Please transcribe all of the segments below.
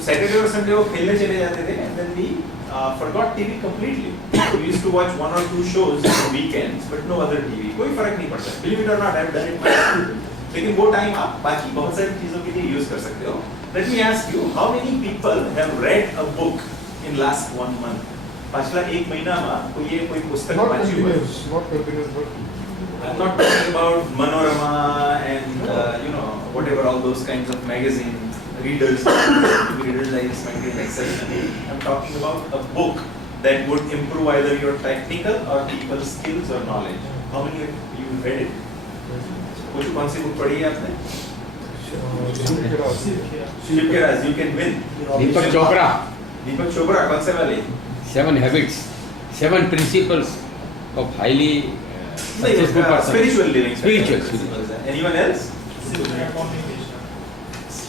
तो सैटरडे और संडे वो खेलने चले जाते थे and then we forgot TV completely. We used to watch 1 or 2 shows on weekends, but no other TV. कोई फर्क नहीं पड़ता. Believe it or not, I've done it myself. लेकिन वो टाइम आप बाकी बहुत सारी चीजों के लिए यूज कर सकते हो. Let me ask you, how many people have read a book in last 1 month? पिछला 1 महीना में कोई पुस्तक वांची हुआ है? Not continuous, but I'm not talking about Manorama and whatever all those kinds of magazines. Readers Digest and Excel. I'm talking about a book that would improve either your technical or people skills or knowledge. How many of you read it? कौन सी बुक पढ़ी है आपने? शिव के राज. You can win. दीपक चोपड़ा. दीपक चोपड़ा कौन से वाले? 7 habits, 7 principles of highly successful person. Spiritual living. Spiritual. Anyone else?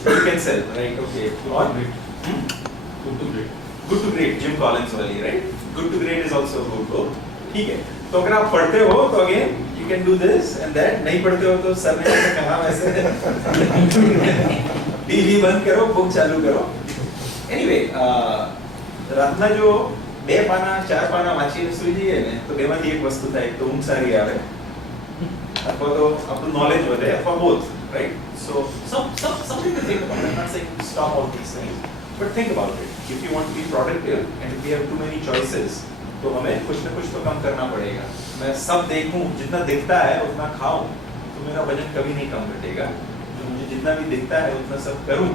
You can sell, right? Okay. What? good to great. Good to great. Jim Collins वाली, right? Good to great is also a good book. ठीक है. तो अगर आप पढ़ते हो तो again you can do this and that. नहीं पढ़ते हो तो सर ने कहा वैसे टीवी बंद करो, बुक चालू करो. Anyway, રાતના જો 2 પાના 4 પાના વાંચીને સૂઈ જઈએ ને તો બેમાંથી એક વસ્તુ થાય, તો ઊંઘ સારી આવે અથવા તો આપણું નોલેજ વધે અથવા both, right? So something to think about. I'm not saying stop all these things, but think about it. If you want to be productive and if we have too many choices, तो हमें कुछ ना कुछ तो कम करना पड़ेगा. मैं सब देखूं, जितना दिखता है उतना खाऊं, तो मेरा वजन कभी नहीं कम घटेगा. जो मुझे जितना भी दिखता है उतना सब करूं,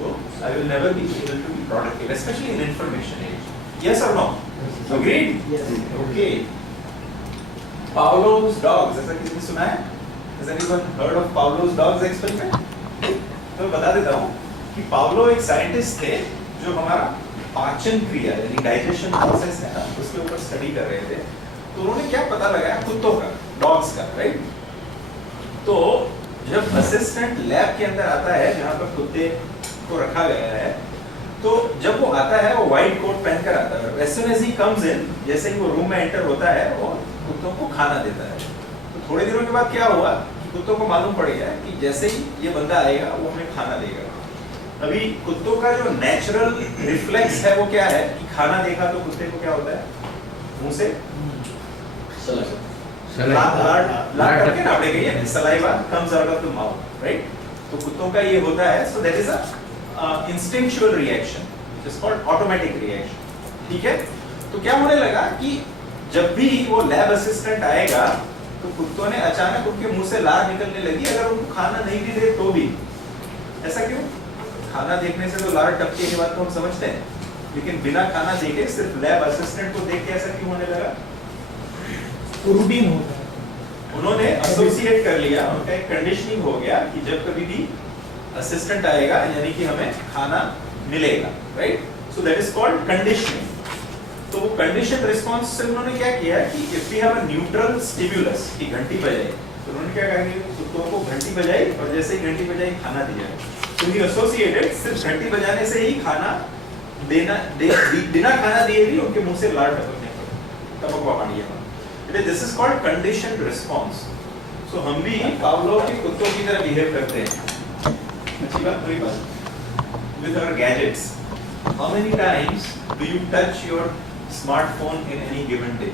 तो I will never be able to be productive, especially in information age. Yes or no? Agreed? Yes. Okay. Pavlov's dogs. ऐसा किसी ने सुना है? Has anyone heard of Pavlov's dogs experiment? तो बता देता हूँ कि पावलो एक साइंटिस्ट थे जो हमारा पाचन क्रिया यानी डाइजेशन प्रोसेस है ना उसके ऊपर स्टडी कर रहे थे. तो उन्होंने क्या पता लगाया कुत्तों का, डॉग्स का, राइट? तो जब असिस्टेंट लैब के अंदर आता है जहाँ पर कुत्ते को रखा गया है, तो जब वो आता है वो व्हाइट कोट पहनकर आता है. As soon as he comes in, जैसे ही वो रूम में एंटर होता है वो कुत्तों को खाना देता है. तो थोड़े दिनों के बाद क्या हुआ कि कुत्तों को मालूम पड़ गया कि जैसे ही ये बंदा आएगा वो हमें खाना देगा. अभी कुत्तों का जो नेचुरल रिफ्लेक्स है वो क्या है कि खाना देखा तो कुत्ते को क्या होता है, मुंह से लार करके ना पड़ेगा, ये saliva comes out of the mouth, right? तो कुत्तों का ये होता है. सो that is a instinctual reaction, it is called automatic reaction. ठीक है? तो क्या होने लगा कि जब भी वो लैब असिस्टेंट आएगा तो कुत्तों ने अचानक उनके मुंह से लार निकलने लगी, अगर उनको खाना नहीं भी दे तो भी. ऐसा क्यों? खाना देखने से तो लार टपके की बात तो हम समझते हैं, लेकिन बिना खाना देखे सिर्फ लैब असिस्टेंट को देख के ऐसा क्यों होने लगा? रूटीन होता है. उन्होंने एसोसिएट कर लिया, उनका एक कंडीशनिंग हो गया कि जब कभी भी असिस्टेंट आएगा यानी कि हमें खाना मिलेगा, right? So that is called conditioning. तो वो कंडीशन रिस्पांस से उन्होंने क्या किया कि if we have a neutral stimulus की घंटी बजाई, तो उन्होंने क्या कहा कि कुत्तों को घंटी बजाई और जैसे ही घंटी बजाई खाना दिया. तो ही एसोसिएटेड सिर्फ घंटी बजाने से ही खाना देना बिना खाना दिए भी उनके मुंह से लार टपकवा पानी है. This is called condition response. So हम भी पावलोव के कुत्तों की तरह बिहेव करते हैं. अच्छी बात, बुरी बात. With our gadgets, how many times do you touch your smartphone in any given day?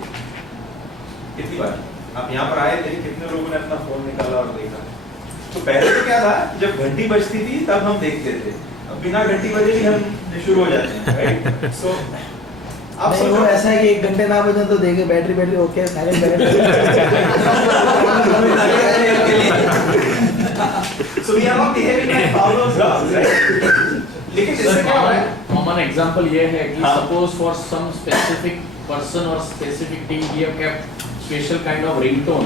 कितनी बार? आप यहाँ पर आए थे, कितने लोगों ने अपना फोन निकाला और देखा? तो पहले तो क्या था, जब घंटी बजती थी तब हम देखते थे, अब बिना घंटी बजे भी हम शुरू हो जाते हैं, राइट? सो आप नहीं, वो ऐसा है कि 1 घंटे ना बजे तो देखे battery okay silent So we are not behaving like Pavlov's dogs, right? लेकिन इससे क्या हो रहा है? कॉमन एग्जांपल ये है कि हाँ. Suppose for some specific person और specific thing we have kept special kind of ringtone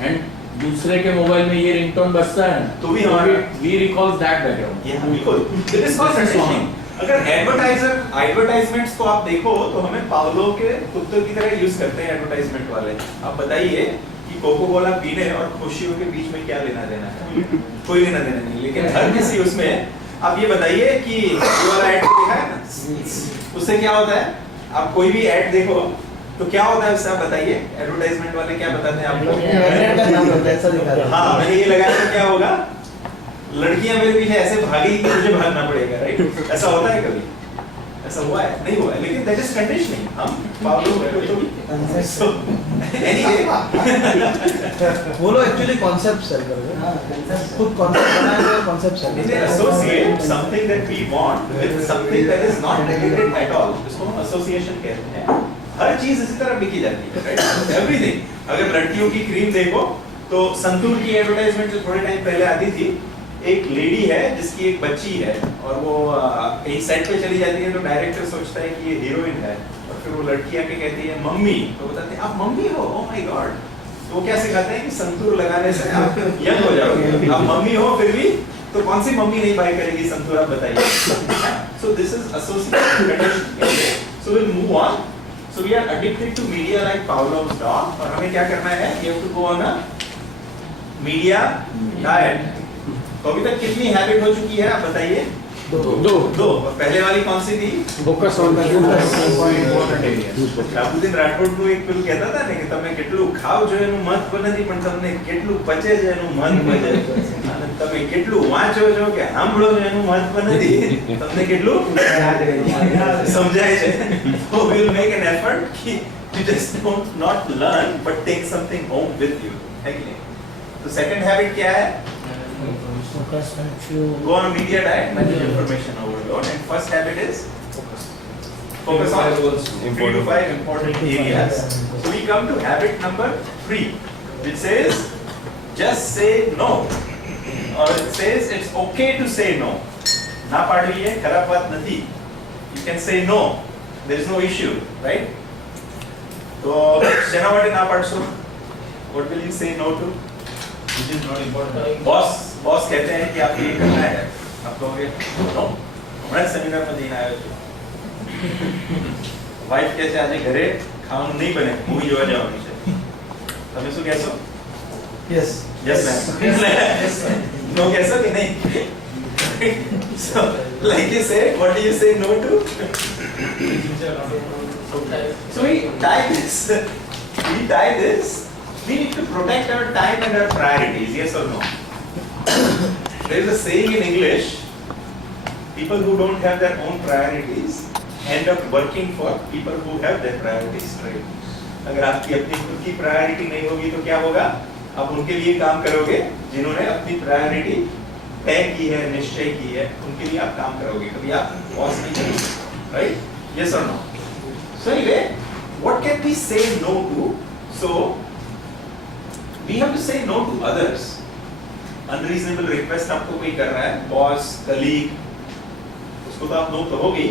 and दूसरे के मोबाइल में ये रिंगटोन बजता है तो भी हमारा वी रिकॉल दैट बैकग्राउंड. ये बिल्कुल इट इज कॉल्ड कंडीशनिंग. अगर एडवर्टाइजमेंट्स को आप देखो तो हमें पावलोव के कुत्तों की तरह यूज करते हैं एडवर्टाइजमेंट वाले. आप बताइए कि कोको कोला पीने और खुशियों के बीच में क्या लेना देना है? कोई लेना देना नहीं. लेकिन हर किसी उसमें आप ये बताइए कि ये वाला ऐड देखा है ना, उससे क्या होता है? आप कोई भी ऐड देखो तो क्या होता है उससे आप बताइए. एडवर्टाइजमेंट वाले क्या बताते हैं आपको? हाँ, मैंने ये लगाया तो क्या होगा? लड़कियां मेरे पीछे ऐसे भागेगी कि मुझे भागना पड़ेगा, राइट? ऐसा होता है कभी? ऐसा हुआ है? नहीं हुआ है, लेकिन दैट इज कंडीशनिंग. हम पावलो so anyway वो लोग एक्चुअली कॉन्सेप्ट सेल कर रहे हैं, खुद कॉन्सेप्ट बनाए हुए कॉन्सेप्ट सेल they associate something that we want with something that is not related at all. इसको हम association कहते हैं. हर चीज इसी तरह बिकी जाती है, राइट? एवरीथिंग. अगर लड़कियों की क्रीम देखो तो संतूर की एडवर्टाइजमेंट जो थोड़े टाइम पहले आती थी, एक लेडी है जिसकी एक बच्ची है और वो कहीं सेट पे चली जाती है तो डायरेक्टर सोचता है कि ये हीरोइन है और फिर वो लड़की आके कहती है मम्मी, तो बताते हैं आप मम्मी हो, ओह माय गॉड. तो वो क्या सिखाते हैं कि संतूर लगाने से आप यंग हो जाओगे. आप मम्मी हो फिर भी, तो कौन सी मम्मी नहीं बाय करेगी संतूर, आप बताइए. So this is associated. So will move on. So we are addicted to media like Pavlov's dog, और हमें क्या करना है, you have to go on a media diet. तो अभी तक कितनी हैबिट हो चुकी है आप बताइए? दो. और पहले वाली कौन सी थी? Focus on important area. રાબુદીન રાઠોડનું એક પેલું કહેતા હતા ને કે તમે કેટલું ખાવ છો એનું મહત્વ નથી, પણ તમને કેટલું પચે છે એનું મહત્વ છે. અને તમે કેટલું વાંચો છો કે સાંભળો છો એનું મહત્વ નથી, તમને કેટલું સમજાય છે. So we will make an effort कि you just don't not learn but take something home with you. है कि नहीं? तो second habit क्या है? Focus on few. Go on a media diet, manage information overload, and first habit is focus on 3 to 5 important areas. So we come to habit number 3, which says just say no, or it says it's okay to say no. ना पाड़वी है, खराब बात नहीं. You can say no. There is no issue, right? तो शेना वाटे ना पाड़सो. What will you say no to? Which is not important. Boss कहते हैं कि आपको ये करना है, आप कहोगे नो. हमारे सेमिनार में जઈને આવ્યો છું. વાઇફ કહે છે આજે ઘરે ખાવાનું નહીં બને, મૂવી જોવા જવાનું છે. તમે શું કહેશો? Yes. Yes ma'am. નો કહેશો કે નહીં? So like you said, what do you say no to? So we tie this. We need to protect our time and our priorities, yes or no? There is a saying in English, people who don't have their own priorities end up working for people who have their priorities straight. अगर आपकी अपनी खुद की प्रायोरिटी नहीं होगी तो क्या होगा? आप उनके लिए काम करोगे जिन्होंने अपनी प्रायोरिटी तय की है, निश्चय की है, उनके लिए आप काम करोगे. कभी आप बॉस नहीं करोगे, right? Yes or no? So anyway, what can we say no to? So we have to say no to others. Unreasonable request आपको कोई कर रहा है, बॉस, कलीग, उसको तो आप नो कहोगे,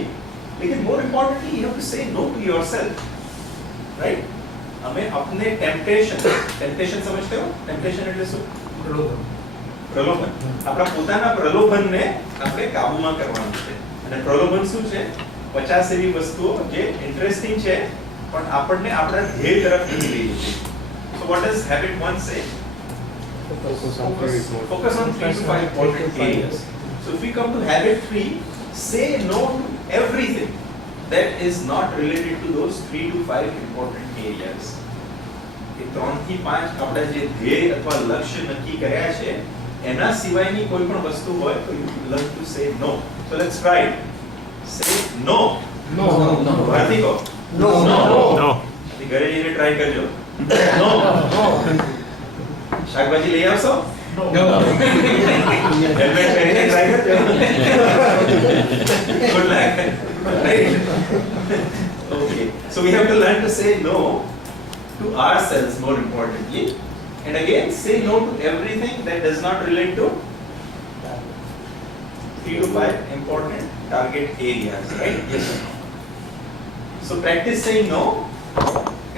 लेकिन more importantly you have to say no to yourself, right? हमें अपने temptation समझते हो? Temptation એટલે શું? પ્રલોભન. આપણા પોતાના પ્રલોભનને આપણે કાબૂમાં કરવાનું છે. અને પ્રલોભન શું છે? 50 એવી વસ્તુઓ જે ઇન્ટરેસ્ટિંગ છે પણ આપણને આપણા ધ્યેય તરફ નથી લઈ જતી. So what does habit 1 say? Focus on 3 to 5 important areas. So if we come to habit 3, say no to everything that is not related to those 3 to 5 important areas. કે 3 થી 5 આપણે જે ધ્યેય અથવા લક્ષ્ય નક્કી કર્યા છે એના સિવાયની કોઈ પણ વસ્તુ હોય તો you learn to say no. So let's try it. Say no. No. ભારતીકો No. અભી ઘરે જઈને ટ્રાય કરજો. No. શાકભાજી લઈ આવશો? હેલ્મેટ પહેરીને ટ્રાય કરજો. Good luck. Right? Okay. So we have to learn to say no to ourselves more importantly. And again, say no to everything that does not relate to 3 to 5 important target areas, right? Yes or no? So practice saying no.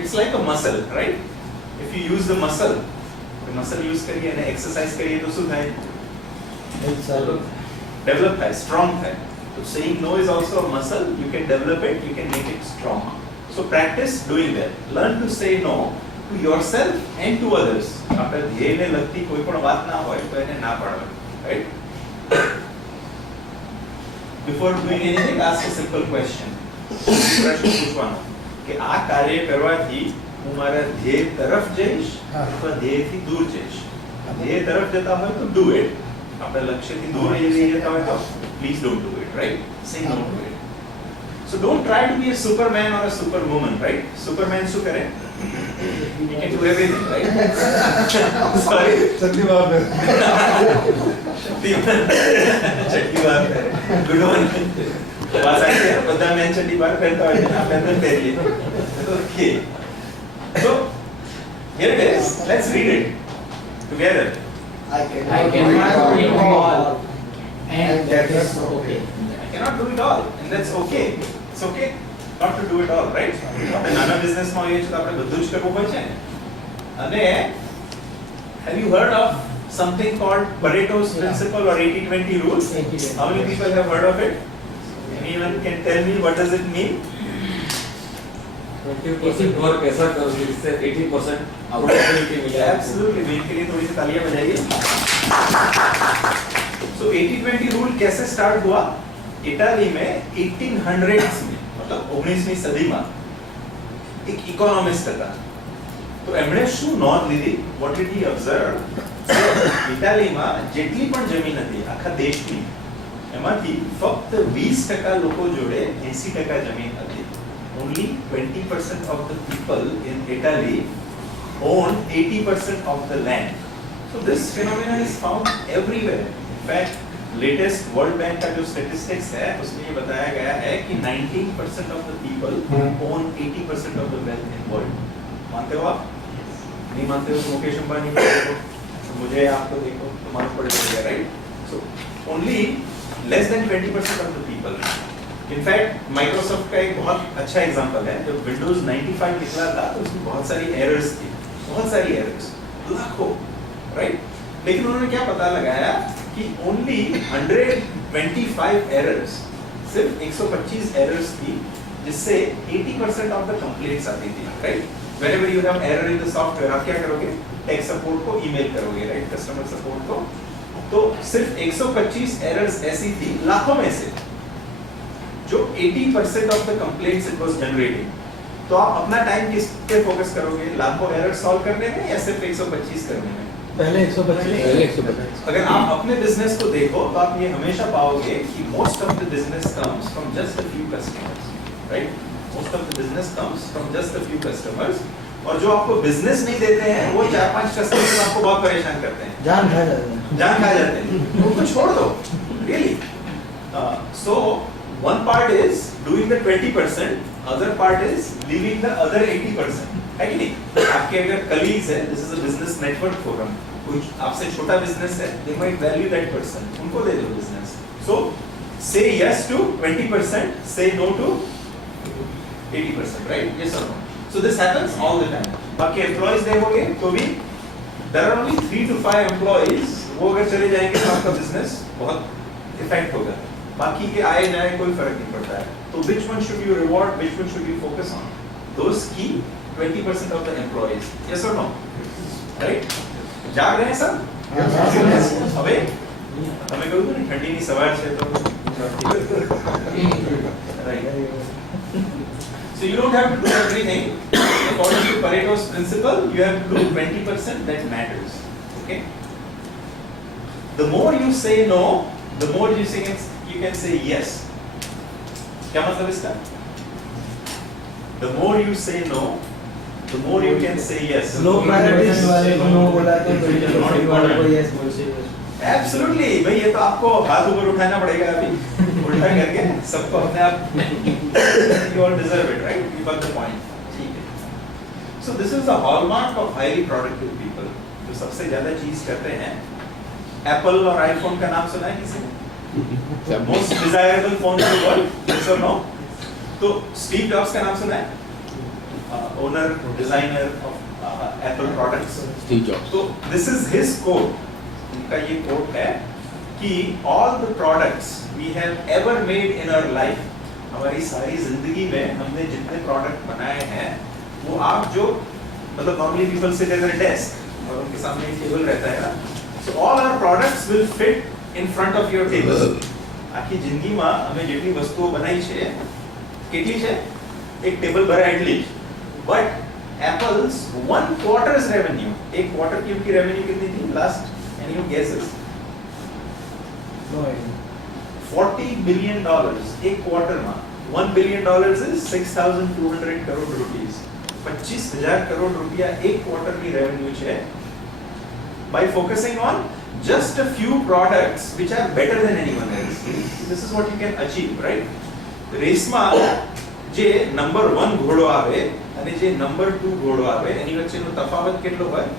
It's like a muscle, right? If you use the muscle use करिए ना exercise करिए तो શું થાય? Develop થાય, strong થાય. So saying no is also a muscle. You can develop it, you can make it strong. So practice doing that. Learn to say no to yourself and to others. આપણે ધ્યેયને લગતી કોઈ પણ વાત ના હોય તો એને ના પાડવાની, right? Before doing anything, ask a simple question. પ્રશ્ન પૂછવાનો કે આ કાર્ય કરવાથી હું મારા ધ્યેય તરફ જઈશ અથવા ધ્યેયથી દૂર જઈશ. ધ્યેય તરફ જતા હોય તો do it, આપણા લક્ષ્યથી દૂર રહી જતા હોય તો please don't do it, right? Say no to it. So don't try to be a superman or a superwoman, right? Superman શું કરે? He can do everything, right? Sorry. चटनी बाहर में ચડ્ડી બહાર કરે. Good one. વાત સાચી છે. બધા મેન ચડ્ડી બહાર પહેરતા હોય છે. આપણે અંદર પહેરીએ. Okay. So here it is. Let's read it together. I cannot do it all, and that is okay. I cannot do it all, and that's okay. It's okay not to do it all, right? આપણે નાના બિઝનેસમાં હોઈએ છીએ તો આપણે બધું જ કરવું હોય છે ને. અને have you heard of something called Pareto's principle or 80-20 rule? 80-20. How many people have heard of it? Anyone can tell me what does it mean? 20% वर्क ऐसा करो जिससे 80% प्रोडक्टिविटी मिले आपको। Absolutely. मैं इनके लिए थोड़ी सी तालियां बजाइए. So 80-20 रूल कैसे स्टार्ट हुआ? इटाली में 1800s में, मतलब 19મી સદીમાં એક ઇકોનોમિસ્ટ હતા. તો એમણે શું નોંધ લીધી? What did he observe? ઇટાલીમાં જેટલી પણ જમીન હતી આખા દેશની, એમાંથી ફક્ત 20% લોકો જોડે 80% જમીન હતી. Only 20% of the people in Italy own 80% of the land. So this phenomenon is found everywhere. In fact, latest world bank का जो स्टैटिस्टिक्स है उसमें ये बताया गया है कि 19% of the people own 80% of the wealth in world. मानते हो आप? नहीं मानते हो तो मुकेश अंबानी को देखो, मुझे आपको देखो, तुम्हारा पड़ जाएगा, right? So only less than 20% of the people. In fact Microsoft का एक बहुत अच्छा एग्जांपल है. जब विंडोज 95 निकला था तो उसमें बहुत सारी एरर्स थी, बहुत सारी एरर्स, लाखों, राइट? लेकिन उन्होंने क्या पता लगाया कि ओनली 125 एरर्स, सिर्फ 125 एरर्स थी जिससे 80% ऑफ द कंप्लेंट्स आती थी, right? Whenever you have error in the software, आप क्या करोगे? टेक सपोर्ट को ईमेल करोगे, राइट? कस्टमर सपोर्ट को. तो सिर्फ 125 एरर्स ऐसी थी लाखों में से जो 80% of the complaints it was generating. तो आप अपना टाइम किस पे फोकस करोगे? लाखों एरर सॉल्व करने में या सिर्फ 125 करने में? पहले 125. पहले 125. अगर आप अपने बिजनेस को देखो तो आप ये हमेशा पाओगे कि most of the business comes from just a few customers, right? Most of the business comes from just a few customers. और जो आपको बिजनेस नहीं देते हैं वो 4-5 कस्टमर्स आपको बहुत परेशान करते हैं, जान खा जाते हैं. जान खा जाते हैं. उनको छोड़ दो, रियली. सो one part is doing the 20%, other part is leaving the other 80%. है कि नहीं? आपके अगर कलीग्स है, this is a business network forum, कोई आपसे छोटा बिजनेस है, they might value that person, उनको दे दो बिजनेस. सो से yes to 20%, say no to 80%, right? Yes और no. So this happens all the time. बाकी एम्प्लॉइज देखोगे तो भी there are only 3 to 5 employees. वो अगर चले जाएंगे तो आपका बिजनेस बहुत इफेक्ट होगा. बाकी के आए जाए कोई फर्क नहीं पड़ता है. तो which one should you reward, which one should you focus on? Those key 20% of the employees. Yes or no? Right? जाग रहे हैं सब? હવે તમે કહ્યું ને ઠંડીની સવાર છે તો right. So you don't have to do everything. According to Pareto's principle, you have to do 20% that matters. Okay? The more you say no, the more you can say yes. क्या मतलब इसका? The more you say no, the more you can say yes. लो प्रायोरिटीज वाले को नो बोला तो 20% वाले को यस बोलते हैं. Absolutely. भाई ये तो आपको हाथ ऊपर उठाना पड़ेगा अभी, उल्टा करके सबको अपने आप. You all deserve it, right? You got the point. ठीक है. So this is the hallmark of highly productive people. जो सबसे ज्यादा चीज करते हैं. Apple और iPhone का नाम सुना है किसी ने? Most desirable phone in the world. Yes or no? तो स्टीव जॉब्स का नाम सुना है? Owner, designer of Apple products. Steve Jobs. So this is his quote. इनका ये quote है कि all the products we have ever made in our life, हमारी सारी जिंदगी में हमने जितने प्रोडक्ट बनाए हैं वो आप जो मतलब normally people sit at their desk और उनके सामने एक टेबल रहता है ना. So all our products will fit in front of your table. આખી જિંદગીમાં અમે જેટલી વસ્તુઓ બનાવી છે કેટલી છે? એક ટેબલ ભરાય એટલી જ. બટ Apple's 1/4 revenue, एक क्वार्टर की उनकी रेवेन्यू कितनी थी last? Any one guesses? No idea 40 billion dollars एक क्वार्टर में 1 billion dollars is 6,200 crore rupees 25,000 crore रुपया एक क्वार्टर की रेवेन्यू है by focusing on just a few products which are better than anyone else. This is what you can achieve, right? રેસમાં જે નંબર 1 ઘોડો આવે અને જે નંબર 2 ઘોડો આવે એની વચ્ચેનો તફાવત કેટલો હોય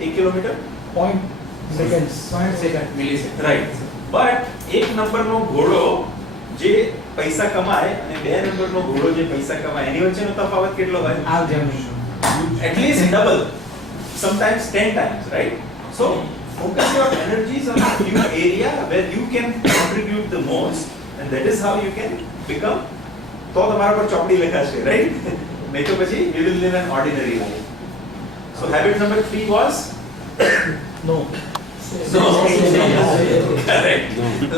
1 kilometre point seconds millisecond right but એક નંબરનો ઘોડો જે પૈસા કમાય અને બે નંબરનો ઘોડો જે પૈસા કમાય એની વચ્ચેનો તફાવત કેટલો હોય आप जम at least double, sometimes 10 times, right? So focus your energies on a few area where you can contribute the most, and that is how you can become. तो तुम्हारे पर चौपड़ी लिखा है, right? नहीं तो बची you will live an ordinary life. So habit number 3 was no no. Correct.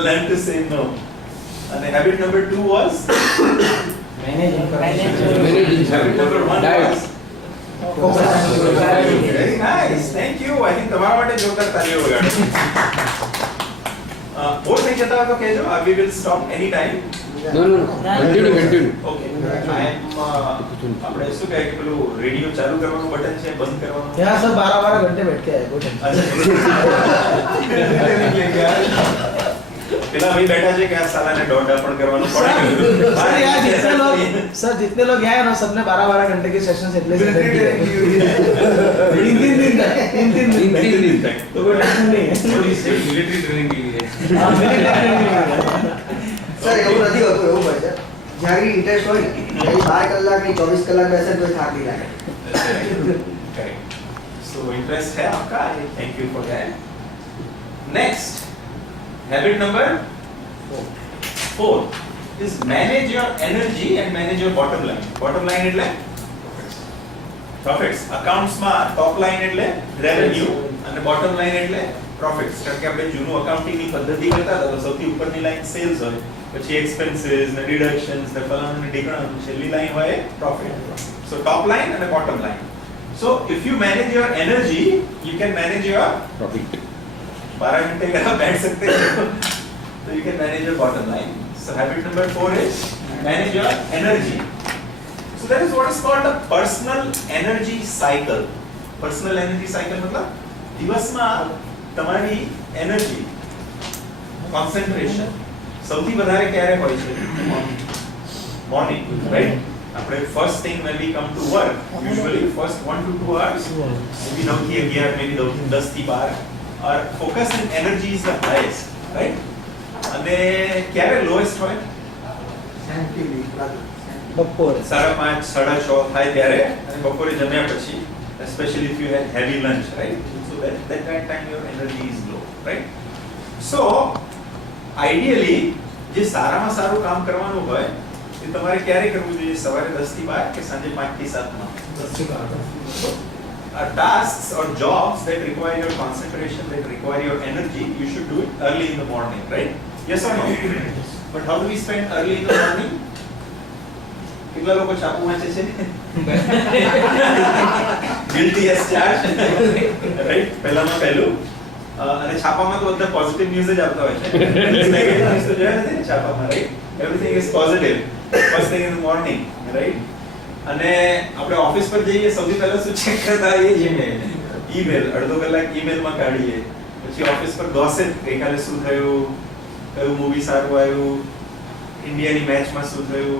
Learn to say no. And habit number 2 was managing Managing habit number 1 diet. was very nice. Thank you. I think તમારા માટે જોરદાર તાળીઓ વગાડો. બોર થઈ જતા હોય તો કહેજો. We will stop any time. No. Continue. Okay. I am આપણે શું કહે કે પેલું રેડિયો ચાલુ કરવાનું બટન છે બંધ કરવાનું. यहाँ सब 12-12 घंटे बैठ के आए कोई टेंशन પેલા ભાઈ બેઠા છે કે આ સાલાને દોડ પણ કરવાનું પડે. सर यार जितने लोग यहाँ हैं ना सबने 12-12 घंटे के सेशंस એટલે જ attend किए तीन दिन तक. तो कोई टेंशन नहीं है मिलिट्री ट्रेनिंग के लिए हाँ, मेरी training नहीं है। સર એવું નથી હોતું એવું હોય છે જ્યારે ઇન્ટરેસ્ટ હોય ને એ 12 કલાક ની 24 કલાક બેસે તો થાક નહીં લાગે Correct. So interest है आपका. Thank you for that. Next, habit number 4 is manage your energy and manage your bottom line. Bottom line એટલે profits. Accounts માં top line એટલે revenue અને bottom line એટલે profits. કારણ કે આપણે જૂનું accounting ની પદ્ધતિ કરતા હતા તો સૌથી ઉપરની લાઈન સેલ્સ હોય પછી expenses ને deductions ને ફલાણું ને ઢીકણાનું છેલ્લી લાઈન હોય profit. So top line and bottom line. So if you manage your energy, you can manage your Profit. 12 घंटे का बैठ सकते हो so you can manage your bottom line. So habit number 4 is manage your energy. So that is what is called a personal energy cycle. Personal energy cycle मतलब દિવસમાં તમારી energy concentration સૌથી વધારે ક્યારે હોય છે મોર્નિંગ રાઈટ આપણે first thing when we come to work usually first 1 to 2 hours maybe 9 થી 11 maybe 10 થી 12 our focus and energy is the highest right અને ક્યારે lowest હોય બપોરે 5:30 6:30 થાય ત્યારે અને બપોરે જમ્યા પછી especially if you had heavy lunch right so that time your energy is low right so ideally જે સારામાં સારું કામ કરવાનું હોય એ તમારે ક્યારે કરવું જોઈએ સવારે 10 થી 12 કે સાંજે 5 થી 7 માં 10 થી 12 tasks or jobs that require your concentration that require your energy you should do it early in the morning right yes or no but how do we spend early in the morning કેટલા લોકો છાપું વાંચે છે guilty as charged right પહેલામાં પહેલું અને છાપામાં તો બધા પોઝિટિવ ન્યૂઝ જ આવતા હોય છે નેગેટિવ ન્યૂઝ તો જોયા નથી ને છાપામાં right everything is positive first thing in the morning right અને આપણે ઓફિસ પર જઈએ સૌથી પહેલા શું ચેક કરતા હોઈએ ઈમેલ અડધો કલાક ઈમેલમાં કાઢીએ પછી ઓફિસ પર ગોસિપ ગઈકાલે શું થયું કયું મૂવી સારું આવ્યું ઇન્ડિયાની મેચમાં શું થયું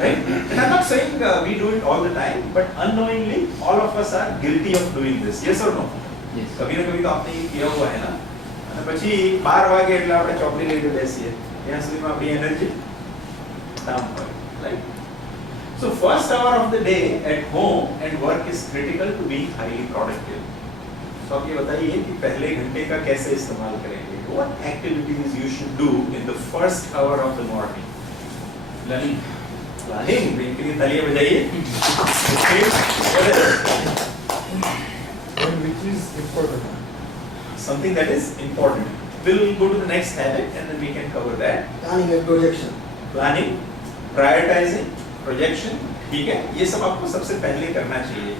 right and I'm not saying we do it all the time but unknowingly all of us are guilty of doing this yes or no Yes. कभी ना कभी तो आपने ये किया हुआ है ना અને પછી 12 વાગે એટલે આપણે ચોકડી લઈને બેસીએ ત્યાં સુધીમાં આપણી એનર્જી કામ કરે right so first hour of the day at home and work is critical to being highly productive so आप ये बताइए कि पहले घंटे का कैसे इस्तेमाल करेंगे what activities you should do in the first hour of the morning Learning. Planning के लिए तालियां बजाइए Okay. What is it? and which is important Something that is important. We'll go to the next habit and then we can cover that. Planning and projection Planning, prioritizing, projection. ठीक है ये सब आपको सबसे पहले करना चाहिए.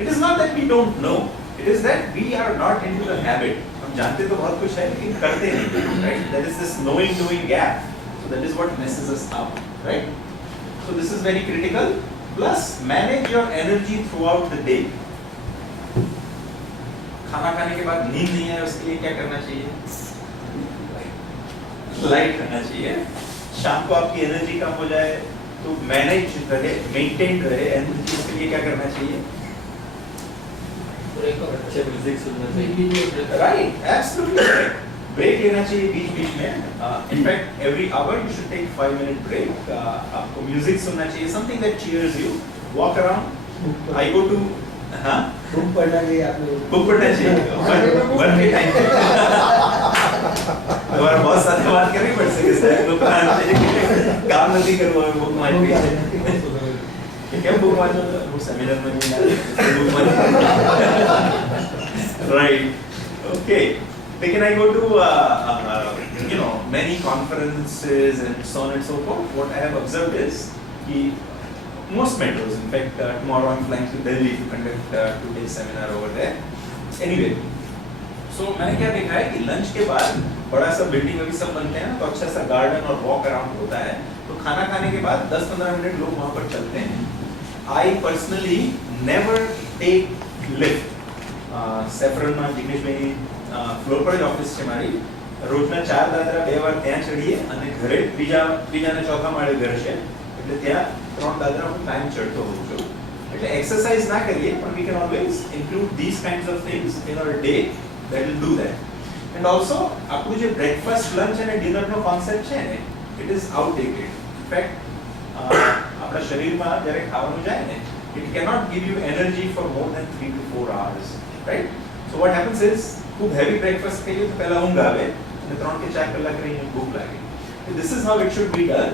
It is not that we don't know. It is that we are not into the habit. हम हम जानते तो बहुत कुछ है लेकिन करते नहीं, right? That is this knowing doing gap, so that is what messes us up, right? So this is very critical. Plus manage your energy through out the day. खाना खाने के बाद नींद नहीं है उसके लिए क्या करना चाहिए? लाइट करना चाहिए. शाम को आपकी एनर्जी कम हो जाए तो मैनेज रहे, मेंटेन रहे एनर्जी, उसके लिए क्या करना चाहिए? अच्छे म्यूजिक सुनना चाहिए. Right, absolutely right. ब्रेक लेना चाहिए बीच बीच में. In fact every hour you should take 5 minute break. आपको म्यूजिक सुनना चाहिए, something that cheers you. Walk around. I go to book पढ़ना चाहिए आपको. बुक पढ़ना चाहिए वर्क के टाइम पे. हमारा बहुत सारे बात करनी पड़ सके सर, बुक पढ़ना चाहिए. काम नहीं करूँ मैं बुक मार के. क्या बुक मार वो सेमिनार में भी ना बुक मार. Right, okay. लेकिन I go to many conferences and so on and so forth. What I have observed is कि most metros, in fact, tomorrow I'm flying to Delhi to conduct 2-day seminar over there. Anyway, so मैंने क्या देखा है कि लंच के बाद बड़ा सा बिल्डिंग में भी सब बनते हैं ना, तो अच्छा सा गार्डन और वॉक अराउंड होता है. तो खाना खाने के बाद 10-15 मिनट लोग वहाँ पर चलते हैं. I personally never take lift. સેફ્રન માં જિગ્નેશભાઈ ફ્લોર પર જ ઓફિસ છે મારી. રોજના 4 દાદરા 2 વાર ત્યાં ચડીએ અને ઘરે ત્રીજા ને ચોથા માળે ઘર છે એટલે ત્યાં 3 દાદરા હું ટાઈમ ચડતો હોઉં છું. એટલે એક્સરસાઇઝ ના કરીએ પણ we can always include these kinds of things in our day that will do that. And also આપણું જે બ્રેકફાસ્ટ લંચ અને ડિનર નો કોન્સેપ્ટ છે ને, it is outdated. In fact આપણા શરીરમાં જ્યારે ખાવાનું જાય ને, it cannot give you energy for more than 3 to 4 hours, right? So what happens is ખૂબ heavy breakfast ખાઈએ તો પહેલા ઊંઘ આવે અને 3 કે 4 કલાક રહીને ભૂખ લાગે. This is how it should be done.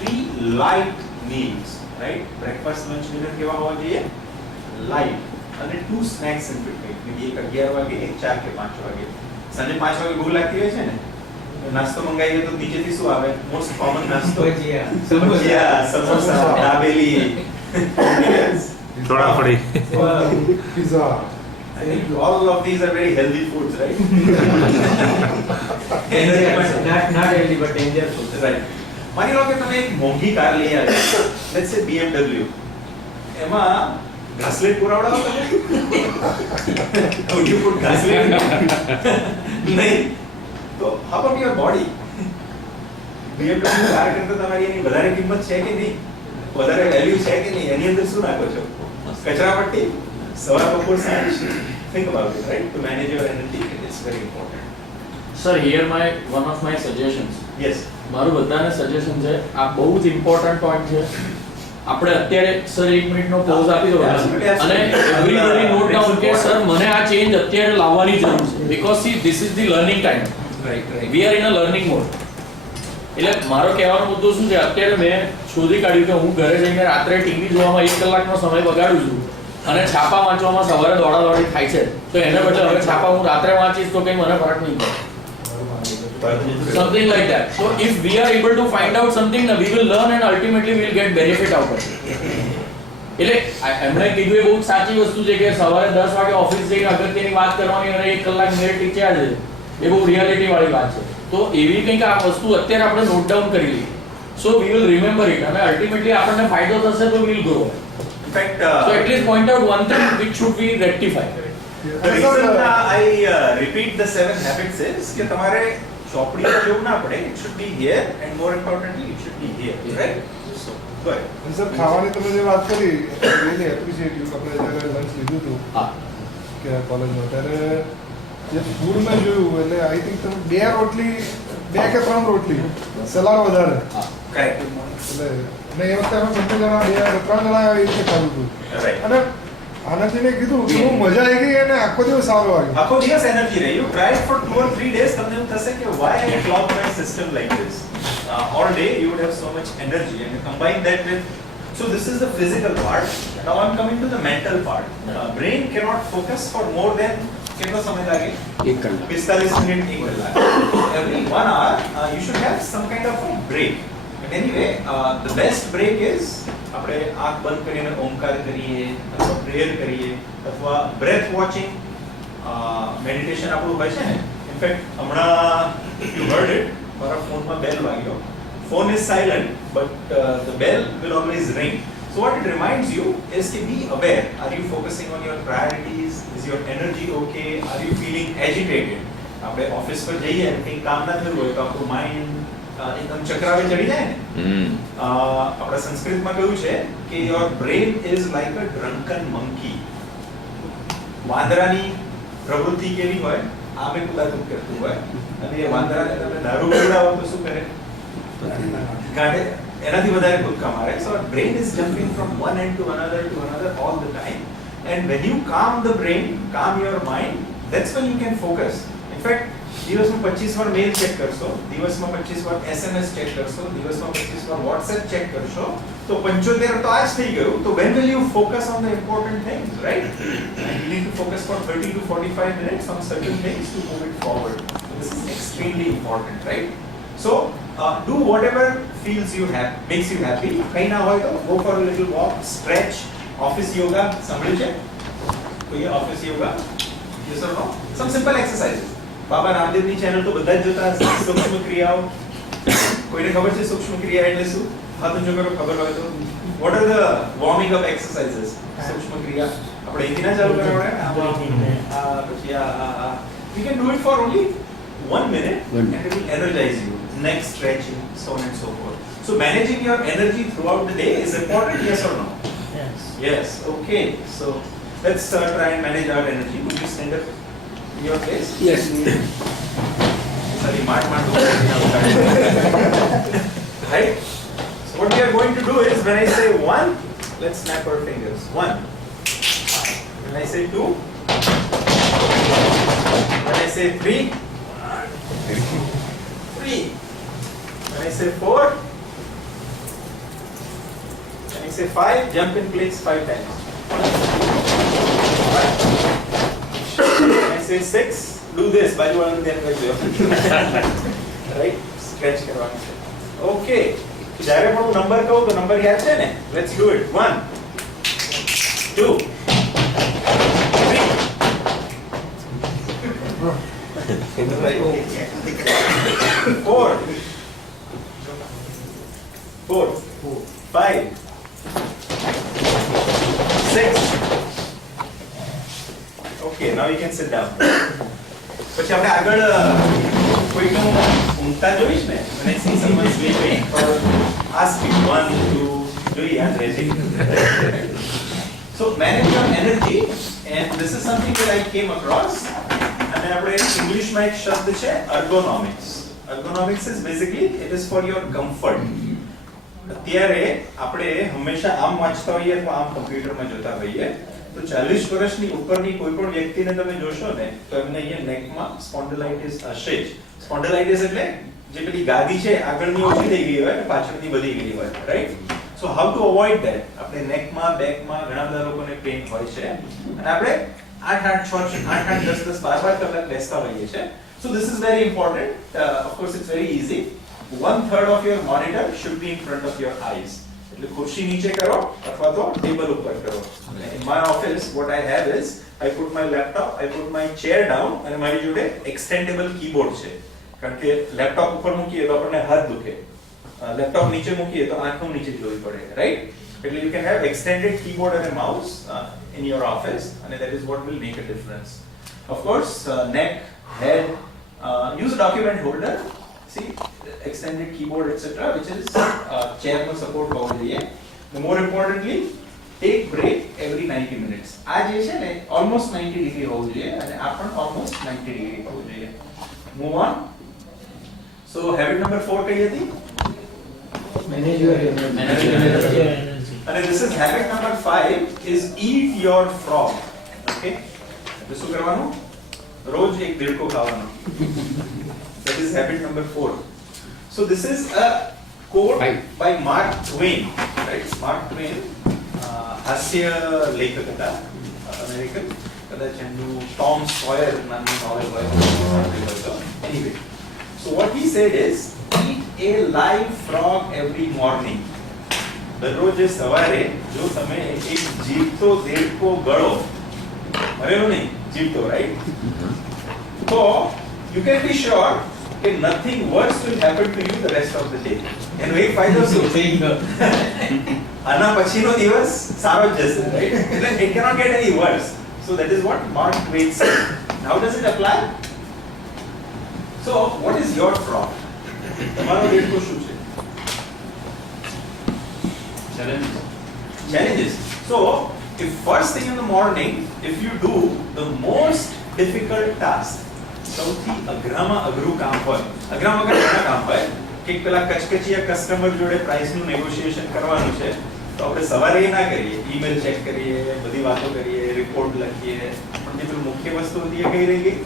3 light meals, right? Breakfast, lunch, dinner કેવા હોવા જોઈએ? Light. અને 2 snacks in between. maybe એક 11 વાગે, એક 4 કે 5 વાગે. સાંજે 5 વાગે ભૂખ લાગતી હોય છે ને, નાસ્તો મંગાવીએ તો નીચેથી શું આવે? મોસ્ટ કોમન નાસ્તો ભજીયા, સમોસા, દાબેલી. થોડા પડી. Pizza. I think all of these are very healthy foods, right? Not healthy but dangerous. Right. માની લો કે તમે એક મોંઘી કાર લઈ આવ્યા, let's say BMW. એમાં ઘાસલેટ પુરાવડાવો તમે? Would you put ઘાસલેટ? નહીં. તો how about your body? BMW car કરતા તમારી એની વધારે કિંમત છે કે નહીં? વધારે વેલ્યુ છે કે નહીં? એની અંદર શું નાખો છો? કચરા પટ્ટી, સવાર બપોર સાંજ. Think about it, right? To manage your energy, it is very important. Sir, here one of my suggestions. Yes. મારું બધાને સજેશન છે, આ બહુ જ ઇમ્પોર્ટન્ટ પોઈન્ટ છે. આપણે અત્યારે સર 1 મિનિટનો પોઝ આપી દો અને એવરીબડી નોટ ડાઉન કે સર મને આ ચેન્જ અત્યારે લાવવાની જરૂર છે, because see this is the learning time. Right. We are in a learning mode. એટલે મારો કહેવાનો મુદ્દો શું છે, અત્યારે મેં શોધી કાઢ્યું કે હું ઘરે જઈને રાત્રે ટીવી જોવામાં 1 કલાકનો સમય બગાડું છું અને છાપા વાંચવામાં સવારે દોડાદોડી થાય છે. તો એને બદલે હવે છાપા હું રાત્રે વાંચીશ તો કંઈ મને ફરક નહીં પડે. Something like that. So if we are able to find out something, we will learn and ultimately we will get benefit out of it. એટલે એમણે કીધું એ બહુ સાચી વસ્તુ છે કે સવારે 10 વાગે ઓફિસ જઈને અગત્યની વાત કરવાની અને 1 કલાક મેળ ટીચ્યા છે, એ બહુ રિયાલિટી વાળી વાત છે. તો એવી કંઈક આ વસ્તુ અત્યારે આપણે નોટ ડાઉન કરી લઈએ, સો વી વિલ રિમેમ્બર ઇટ અને અલ્ટિમેટલી આપણને ફાયદો થશે તો we will grow. In fact, so at least point out one thing which should be rectified. the reason I repeat the 7 habits is कि तुम्हारे चौपड़ी का जो ना पड़े, it should be here and more importantly it should be here, right? So go ahead. Sir ખાવાની તમે જે વાત કરી, really appreciate you. આપણે જ્યારે લંચ લીધું હતું હા, કે કોલેજમાં, ત્યારે જે ફૂડ મેં જોયું, એટલે આઈ થિંક તમે 2 રોટલી 2 કે 3 રોટલી, સલાડ વધારે. Correct. એટલે અને એ વખતે અમે બંને જણા 2-3 જણા એ રીતે ખાધું હતું. Right. અને આનંદજીને કીધું કે બહુ મજા આવી ગઈ અને આખો દિવસ સારો આવ્યો. આખો દિવસ એનર્જી રહે. You try it for 2 or 3 days, તમને એવું થશે કે why I clock my system like this. All day you would have so much energy and you combine that with, so this is the physical part. Now I'm coming to the mental part. Brain cannot focus for more than कितना समय लागे? 1 કલાક. 45 મિનિટ 1 કલાક. Every 1 hour you should have some kind of a break. But anyway, the best break is આપણે આંખ બંધ કરીને ઓમકાર કરીએ અથવા પ્રેયર કરીએ અથવા બ્રેથ વોચિંગ મેડિટેશન આપણું હોય છે ને, ઇનફેક્ટ હમણાં યુ હર્ડ ઇટ, મારા ફોનમાં બેલ વાગ્યો. Phone is silent but the bell will always ring. So what it reminds you is to be aware. Are you focusing on your priorities? Is your energy okay? Are you feeling agitated? આપણે ઓફિસ પર જઈએ અને કંઈ કામ ના થયું હોય તો આપણું માઇન્ડ એકદમ ચક્રાવે ચડી જાય ને. આપણા સંસ્કૃતમાં કહ્યું છે કે your brain is like a drunken monkey. વાંદરાની પ્રવૃત્તિ કેવી હોય? આમે કુદાકુદ કરતું હોય અને એ વાંદરાને તમે દારૂ પીવડાવો તો શું કરે? ગાડે એનાથી વધારે કૂદકા મારે. So our brain is jumping from one end to another all the time. And when you calm the brain, calm your mind, that's when you can focus. In fact, દિવસમાં 25 વાર મેલ ચેક કરશો, દિવસમાં 25 વાર SMS ચેક કરશો, દિવસમાં 25 વાર WhatsApp check કરશો, તો 75 તો આ જ થઈ ગયું. તો when will you focus on the important things, right? And you need to focus for 30 to 45 minutes on certain things to move it forward. So this is extremely important, right? So do whatever feels you happy, makes you happy. કઈ ના હોય તો go for a little walk, stretch, office yoga. સાંભળ્યું છે કોઈ office yoga? Yes or no? Some simple exercises. બાબા રામદેવની ચેનલ તો બધા જ જોતા હશે. સૂક્ષ્મ ક્રિયાઓ કોઈને ખબર છે સૂક્ષ્મ ક્રિયા એટલે શું? હાથ ઊંચો કરો ખબર હોય તો. What are the warming up exercises? સૂક્ષ્મ ક્રિયા આપણે અહીંથી ના ચાલુ કરવાના ને આ પછી આ we can do it for only 1 minute and it will energize you. Next stretching, so on and so forth. So managing your energy throughout the day is important, yes or no? Yes. Yes. Okay. So let's try and manage our energy. Would you stand up in your place? Yes. Sorry, Mart. Right? So what we are going to do is when I say 1, let's snap our fingers. 1. When I say 2, when I say 3, 3. When I say 4, when I say 5, jump in place 5 times. When I say 6, do this. Baju વાળાનું ધ્યાન રાખજો. Right? Stretch કરવાનું છે. Okay. જ્યારે પણ હું નંબર કહું તો નંબર યાદ છે ને? Let's do it. 1, 2, 3. 4, 5, 6. Okay, now you can sit down. પછી આપણે આગળ કોઈનું ઊંઘતા જોઈશ ને, when I see someone sleeping or ask me 1, 2 જોઈએ યાદ રહેશે. So manage your energy and this is something that I came across અને આપણે ઇંગ્લિશમાં એક શબ્દ છે ergonomics. Ergonomics is basically it is for your comfort. અત્યારે આપણે હંમેશા આમ વાંચતા હોઈએ અથવા આમ કમ્પ્યુટરમાં જોતા હોઈએ તો 40 વર્ષની ઉપરની કોઈ પણ વ્યક્તિને તમે જોશો ને તો એમને અહીંયા નેકમાં સ્પોન્ડિલાઇટિસ હશે જ. સ્પોન્ડિલાઇટિસ એટલે જે પેલી ગાદી છે આગળની ઓછી થઈ ગઈ હોય ને પાછળની વધી ગઈ હોય, right? So how to avoid that? આપણે નેકમાં બેકમાં ઘણા બધા લોકોને પેઇન હોય છે અને આપણે 8-8 10-10 12 કલાક બેસતા હોઈએ છે. So this is very important. Of course it's very easy. 1/3 of your monitor should be in front of your eyes. એટલે ખુરશી નીચે કરો અથવા તો ટેબલ ઉપર કરો. In my office what I have is I put my laptop, I put my chair down અને મારી જોડે extendable keyboard છે. કારણ કે લેપટોપ ઉપર મૂકીએ તો આપણને હાથ દુખે. લેપટોપ નીચે મૂકીએ તો આંખો નીચે જોવી પડે, રાઈટ? એટલે you can have extended keyboard and a mouse in your office and that is what will make a difference. Of course, neck, head, use a document holder. See, extended keyboard etc which is chair નો support હોવો જોઈએ. More importantly, take break every 90 minutes. આ જે છે ને almost 90 degree હોવું જોઈએ અને આ પણ almost 90 degree હોવું જોઈએ. Move on. So habit number 4 કઈ હતી? Manage your energy. અને this is habit number 5 is eat your frog. Okay? તો શું કરવાનું? રોજ એક દેડકો ખાવાનો. That is habit number 4. So this is a quote by Mark Twain, right? Mark Twain, હાસ્ય લેખક હતા, અમેરિકન. કદાચ એમનું ટોમ સોયર નામનું નોવેલ હોય. Anyway, so what he said is, eat a live frog every morning. દરરોજ સવારે જો તમે એક જીવતો દેડકો ગળો, મરેલો નહીં, જીવતો, રાઈટ? તો you can be sure that nothing worse will happen to you the rest of the day. એનો એક ફાયદો શું આના પછીનો દિવસ સારો જ જશે, right? એટલે it cannot get any worse. So that is what Mark Twain said. How does it apply? So what is your fraud? તમારો દેડકો શું છે? Challenges. So if first thing in the morning, if you do the most difficult task, સૌથી અઘરામાં અઘરું કામ હોય, અઘરામાં અઘરું ઘણા કામ હોય કે પેલા કચકચિયા કસ્ટમર જોડે પ્રાઇસનું નેગોશિએશન કરવાનું છે, તો આપણે સવારે એ ના કરીએ, ઈમેલ ચેક કરીએ, બધી વાતો કરીએ, રિપોર્ટ લખીએ, પણ જે પેલી મુખ્ય વસ્તુ હતી એ કઈ રહી ગઈ?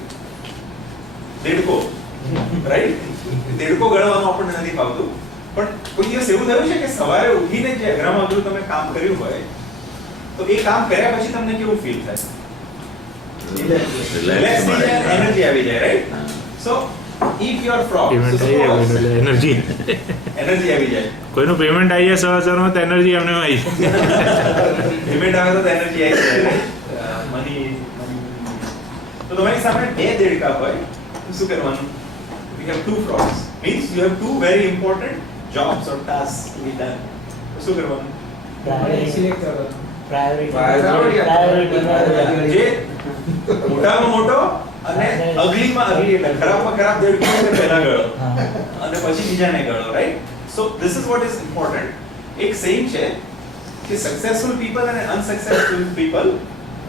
દેડકો, રાઈટ? દેડકો ગળવાનું આપણને નથી ફાવતું, પણ કોઈ દિવસ એવું થયું છે કે સવારે ઉઠીને જે અઘરામાં અઘરું તમે કામ કર્યું હોય તો એ કામ કર્યા પછી તમને કેવું ફીલ થાય? રિલેક્સ થઈ જાય, એનર્જી આવી જાય, રાઈટ? સો if you are fraud, energy energy આવી જાય, કોઈનું પેમેન્ટ આવી જાય સવારમાં તો એનર્જી એમને આવી પેમેન્ટ આવે તો એનર્જી આવી જાય, મની. તો તમારી સામે બે દેડકા હોય તો શું કરવાનું? We have two frauds. Means you have two very important jobs or tasks to be done. તો શું કરવાનું? જે મોટામાં મોટો અને અગલીમાં અગલી એટલે ખરાબમાં ખરાબ દેડકો એટલે પહેલા ગળો અને પછી બીજાને ગળો, right? So this is what is important. એક સેઇંગ છે કે સક્સેસફુલ પીપલ અને unsuccessful people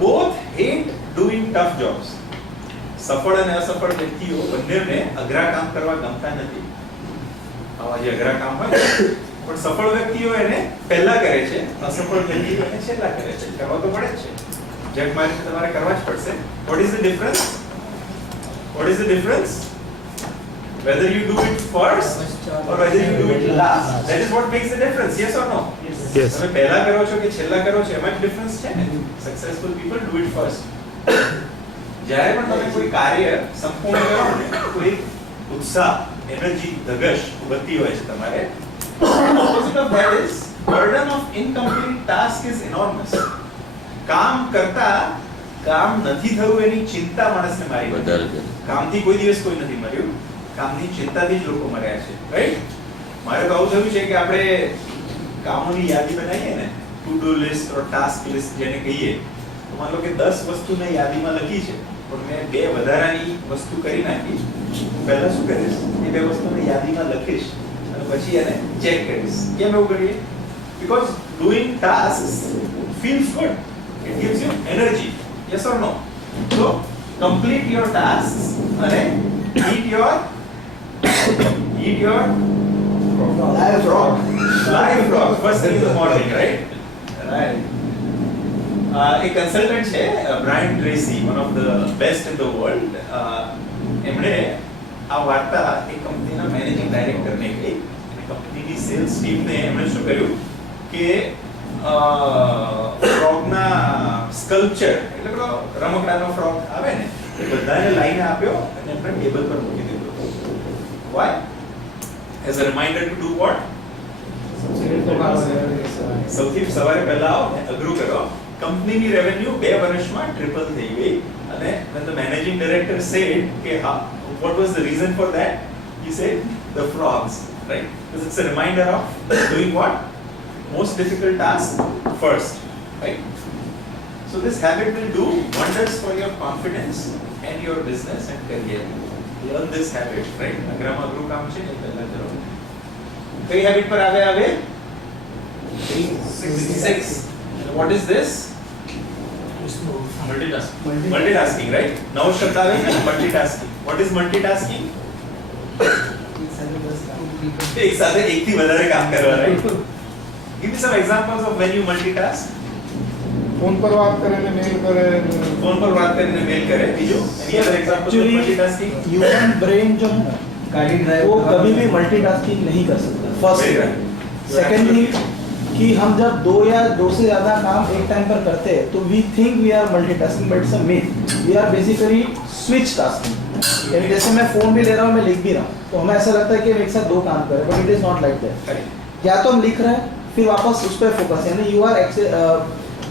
both hate doing tough jobs. સફળ અને અસફળ વ્યક્તિઓ બંનેને અઘરા કામ કરવા ગમતા નથી. આવા જે અઘરા કામ હોય પણ સફળ વ્યક્તિઓ એને પહેલા કરે છે, અસફળ વ્યક્તિઓ એને છેલ્લા કરે છે. કરવા તો પડે જ છે, જગ મારી તમારે કરવા જ પડશે. What is the difference? What is the difference? Whether you do it first or whether you do it last. That is what makes the difference. Yes or no? Yes. તમે પહેલા કરો છો કે છેલ્લા કરો છો એમાં ડિફરન્સ છે ને. Successful people do it first. જ્યારે પણ તમે કોઈ કાર્ય સંપૂર્ણ કરો ને તો એક ઉત્સાહ, એનર્જી, ધગશ વધતી હોય છે તમારે. Opposite of that is burden of incomplete task is enormous. કામ કરતા કામ નથી થયું એની ચિંતા માણસને મારી વધારે નાખે. કરે. કામથી કોઈ દિવસ કોઈ નથી મર્યું, કામની ચિંતાથી જ લોકો મર્યા છે, રાઈટ? મારે તો આવું થયું છે કે આપણે કામોની યાદી બનાવીએ ને, to do list or task list જેને કહીએ, તો માન લો કે 10 વસ્તુને યાદીમાં લખી છે પણ મેં 2 વધારાની વસ્તુ કરી નાખી. હું પહેલા શું કરીશ? એ 2 વસ્તુને યાદીમાં લખીશ અને પછી એને ચેક કરીશ. કેમ એવું કરીએ? Because doing task feels good. It gives you energy. Yes or no? So complete your tasks and eat your Live frog. live frog first thing in the morning, right? Right. A consultant છે Brian Tracy, one of the best in the world. એમણે આ વાર્તા એક કંપનીના મેનેજિંગ ડાયરેક્ટરને કહી અને કંપનીની સેલ્સ ટીમને એમણે શું કર્યું કે ફ્રોગના સ્કલ્પચર એટલે પેલો રમકડાનો ફ્રોગ આવે ને એ બધાને લાઈને આપ્યો અને એમને ટેબલ પર મૂકી દીધો. Why? As a reminder to do what? સૌથી સવારે પહેલા આવો ને અઘરું કરો. કંપનીની રેવન્યુ 2 વર્ષમાં ટ્રિપલ થઈ ગઈ અને when the managing director said કે what was the reason for that? He said the frogs, right? Because it's a reminder of doing what? Most difficult task first, right? So this habit will do wonders for your confidence and your business and career. Learn this habit, right? અઘરામાં અઘરું કામ છે ને પહેલા કરો. કઈ habit પર આવે? 66. What is this? Multitasking, right? Now શબ્દ આવે ને multitasking. What is multitasking? એક સાથે એકથી વધારે કામ કરવા, right? Give me some examples of when you multitask. Phone પર વાત કરે ને મેલ કરે. फोन पर बात करने मेल करे. બીજું any other examples of Actually, multitasking? Human brain जो है ना गाड़ी ड्राइव वो कभी भी मल्टीटास्किंग नहीं कर सकता. Very first right. सेकेंडली कि हम जब 2 या 2 से ज्यादा काम एक टाइम पर करते हैं तो we think we are multitasking but it's a myth. We are basically switch tasking. यानी जैसे मैं फोन भी ले रहा हूँ मैं लिख भी रहा हूँ तो हमें ऐसा लगता है कि हम एक साथ 2 काम कर रहे हैं but it is not like that. Correct. या तो हम लिख रहे हैं फिर वापस उस पर फोकस यानी you are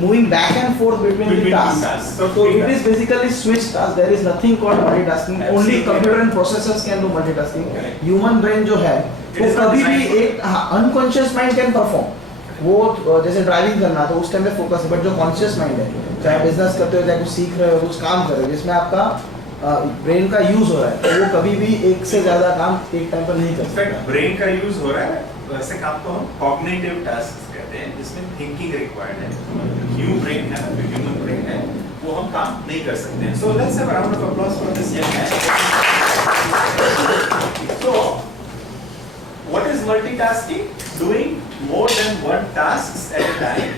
moving back and forth between the Between the tasks. tasks. So it is basically switch task. There is nothing called multitasking. Only Absolutely. computer and processors can do multitasking. Correct. Human brain जो है It वो is not कभी भी designed for- एक unconscious mind can perform. वो जैसे ड्राइविंग करना तो उस टाइम पे फोकस है, बट जो कॉन्शियस माइंड है, चाहे बिजनेस करते हो, चाहे कुछ सीख रहे हो, कुछ काम कर रहे हो, जिसमें आपका ब्रेन का यूज हो रहा है, तो वो कभी भी एक से ज्यादा काम एक टाइम पर नहीं कर सकता. इनफैक्ट ब्रेन का यूज हो रहा है, वैसे काम को हम कॉग्निटिव टास्क कहते हैं, जिसमें थिंकिंग रिक्वायर्ड है. ह्यूमन ब्रेन है, जो ह्यूमन ब्रेन है, वो हम काम नहीं कर सकते हैं. So let's have a round of applause for this young man. So what is multitasking? Doing more than one tasks at a time.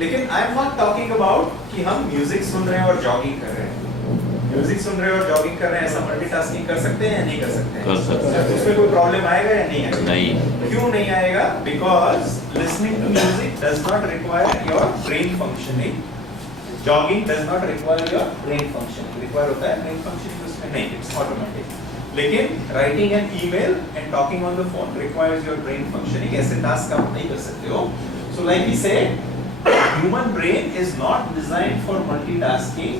लेकिन I am not talking about कि हम म्यूजिक सुन रहे हैं और जॉगिंग कर रहे हैं. म्यूजिक सुन रहे हो और जॉगिंग कर रहे हैं, ऐसा मल्टीटास्किंग कर सकते हैं या नहीं कर सकते हैं? कर सकते हैं. तो उसमें कोई प्रॉब्लम आएगा या नहीं आएगा? नहीं. क्यों नहीं आएगा? Because listening to music does not require your brain functioning. Jogging does not require your brain functioning. Require होता है ब्रेन फंक्शनिंग, उसमें नहीं, इट्स ऑटोमेटिक. लेकिन writing an email and talking on the phone requires your brain functioning. ऐसे task आप नहीं कर सकते हो. So like we said, human brain is not designed for multitasking.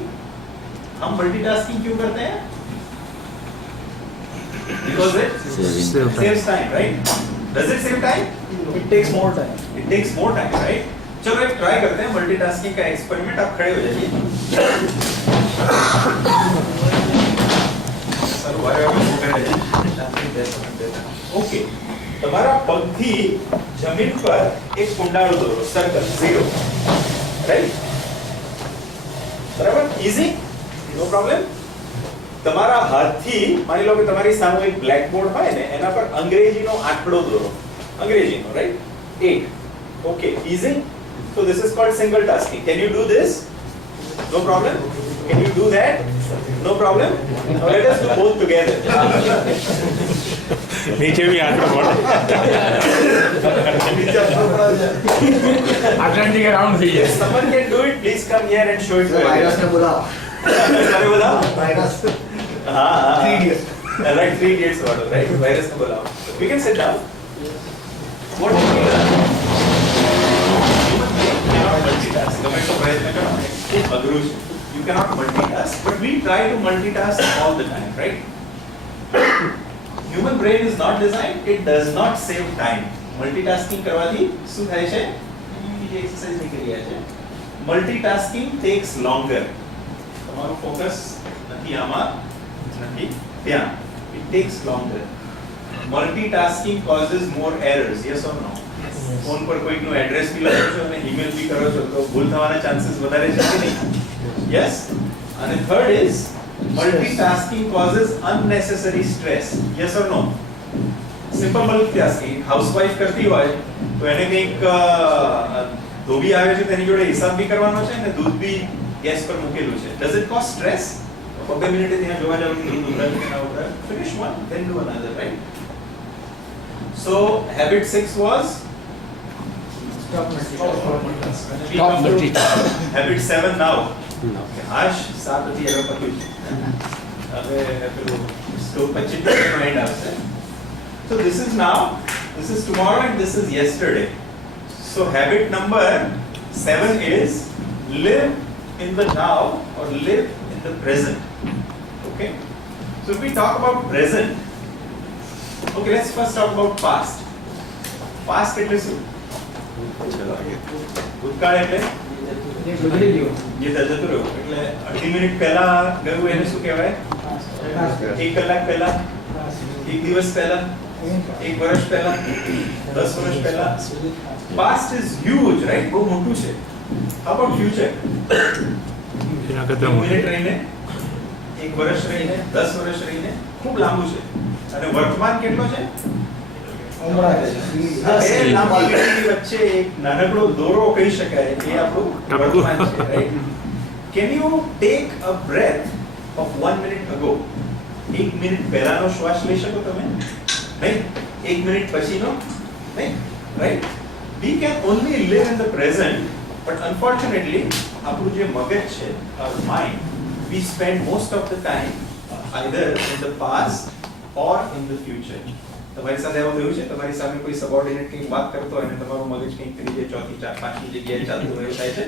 हम मल्टीटास्किंग क्यों करते हैं? Because it saves time, right? Does it save time? It takes more time. It takes more time, right? चलो एक ट्राई करते हैं मल्टीटास्किंग का एक्सपेरिमेंट. आप खड़े हो जाइए. ओके, તમારા પગથી જમીન પર એક કુંડાળું દોરો, સર્કલ, ઝીરો, રાઈટ? બરાબર? ઈઝી? નો પ્રોબ્લેમ. તમારા હાથથી માની લો કે તમારી સામે એક બ્લેક બોર્ડ હોય ને, એના પર અંગ્રેજીનો આંકડો દોરો, અંગ્રેજીનો, right? 8. Okay, easy. So this is called single tasking. Can you do this? No problem. Can you do that? No problem. Now let us do both together. નીચે બી આટલો પડે આટલાન્ટિક રાઉન્ડ થઈ જાય. If someone can do it, please come here and show it to virus ने बोला अरे बताओ. वायरस हाँ, 3 idiots. Right, 3 idiots वाला, right? Virus को बुलाओ. We can sit down. What do you mean? Human being cannot multitask. તમે તો પ્રયત્ન કરો. અઘરું છે. You cannot multitask, but we try to multitask all the time, right? Human brain is not designed. It does not save time. Multitasking કરવાથી શું થાય છે? એ એક્સરસાઇઝ નહીં કરી રહ્યા છે. Multitasking takes longer. તમારું ફોકસ નથી આમાં, નથી ત્યાં. It takes longer. Multitasking causes more errors. Yes or no? Phone પર કોઈકનું એડ્રેસ બી લખો છો અને ઈમેલ બી કરો છો તો ભૂલ થવાના ચાન્સીસ વધારે છે કે નહીં? યસ. અને third is multitasking causes unnecessary stress. Yes or no? Simple multitasking. Housewife કરતી હોય તો એને કંઈક ધોબી આવે છે તેની જોડે હિસાબ બી કરવાનો છે અને દૂધ બી ગેસ પર મૂકેલું છે. Does it cause stress? 2 મિનિટે ત્યાં જોવા જાવ કે દૂધ ઉતરે કે ના ઉતરે. Finish one, then do another, right? So habit 6 was Stop multitasking. habit 7 now. આશ 7 હતી હવે પત્યું છે. હવે પેલું સ્ટોવ પર ચીટનો એન્ડ આવશે. So this is now, this is tomorrow and this is yesterday. So habit number 7 is live in the now or live in the present. Okay? So if we talk about present, okay, let's first talk about past. Past એટલે શું? ભૂતકાળ એટલે गुजरी गयो. જે જતું રહ્યું એટલે અડધી મિનિટ પહેલા ગયું એને શું કહેવાય? 1 કલાક પહેલા, 1 દિવસ પહેલા, 1 વર્ષ પહેલા, 10 વર્ષ પહેલા. Past is huge, right? બહુ મોટું છે. How about future? એના કરતા 1 મિનિટ રહીને, 1 વર્ષ રહીને, 10 વર્ષ રહીને ખૂબ લાંબુ છે. અને વર્તમાન કેટલો છે? उमरा है. બે લાંબી વીંટી વચ્ચે એક નાનકડો દોરો કહી શકાય એ આપણું વર્તમાન છે, right? Can you take a breath of 1 minute ago? 1 મિનિટ પહેલાનો શ્વાસ લઈ શકો તમે? નહીં. 1 મિનિટ પછીનો? નહીં. Right? We can only live in the present, but unfortunately આપણું જે મગજ છે, our mind, we spend most of the time either in the past or in the future. તમારી સાથે એવું થયું છે તમારી સામે કોઈ સબોર્ડિનેટ કંઈક વાત કરતો હોય અને તમારું મગજ કંઈક ત્રીજી ચોથી ચાર પાંચમી જગ્યાએ ચાલતું હોય એવું થાય છે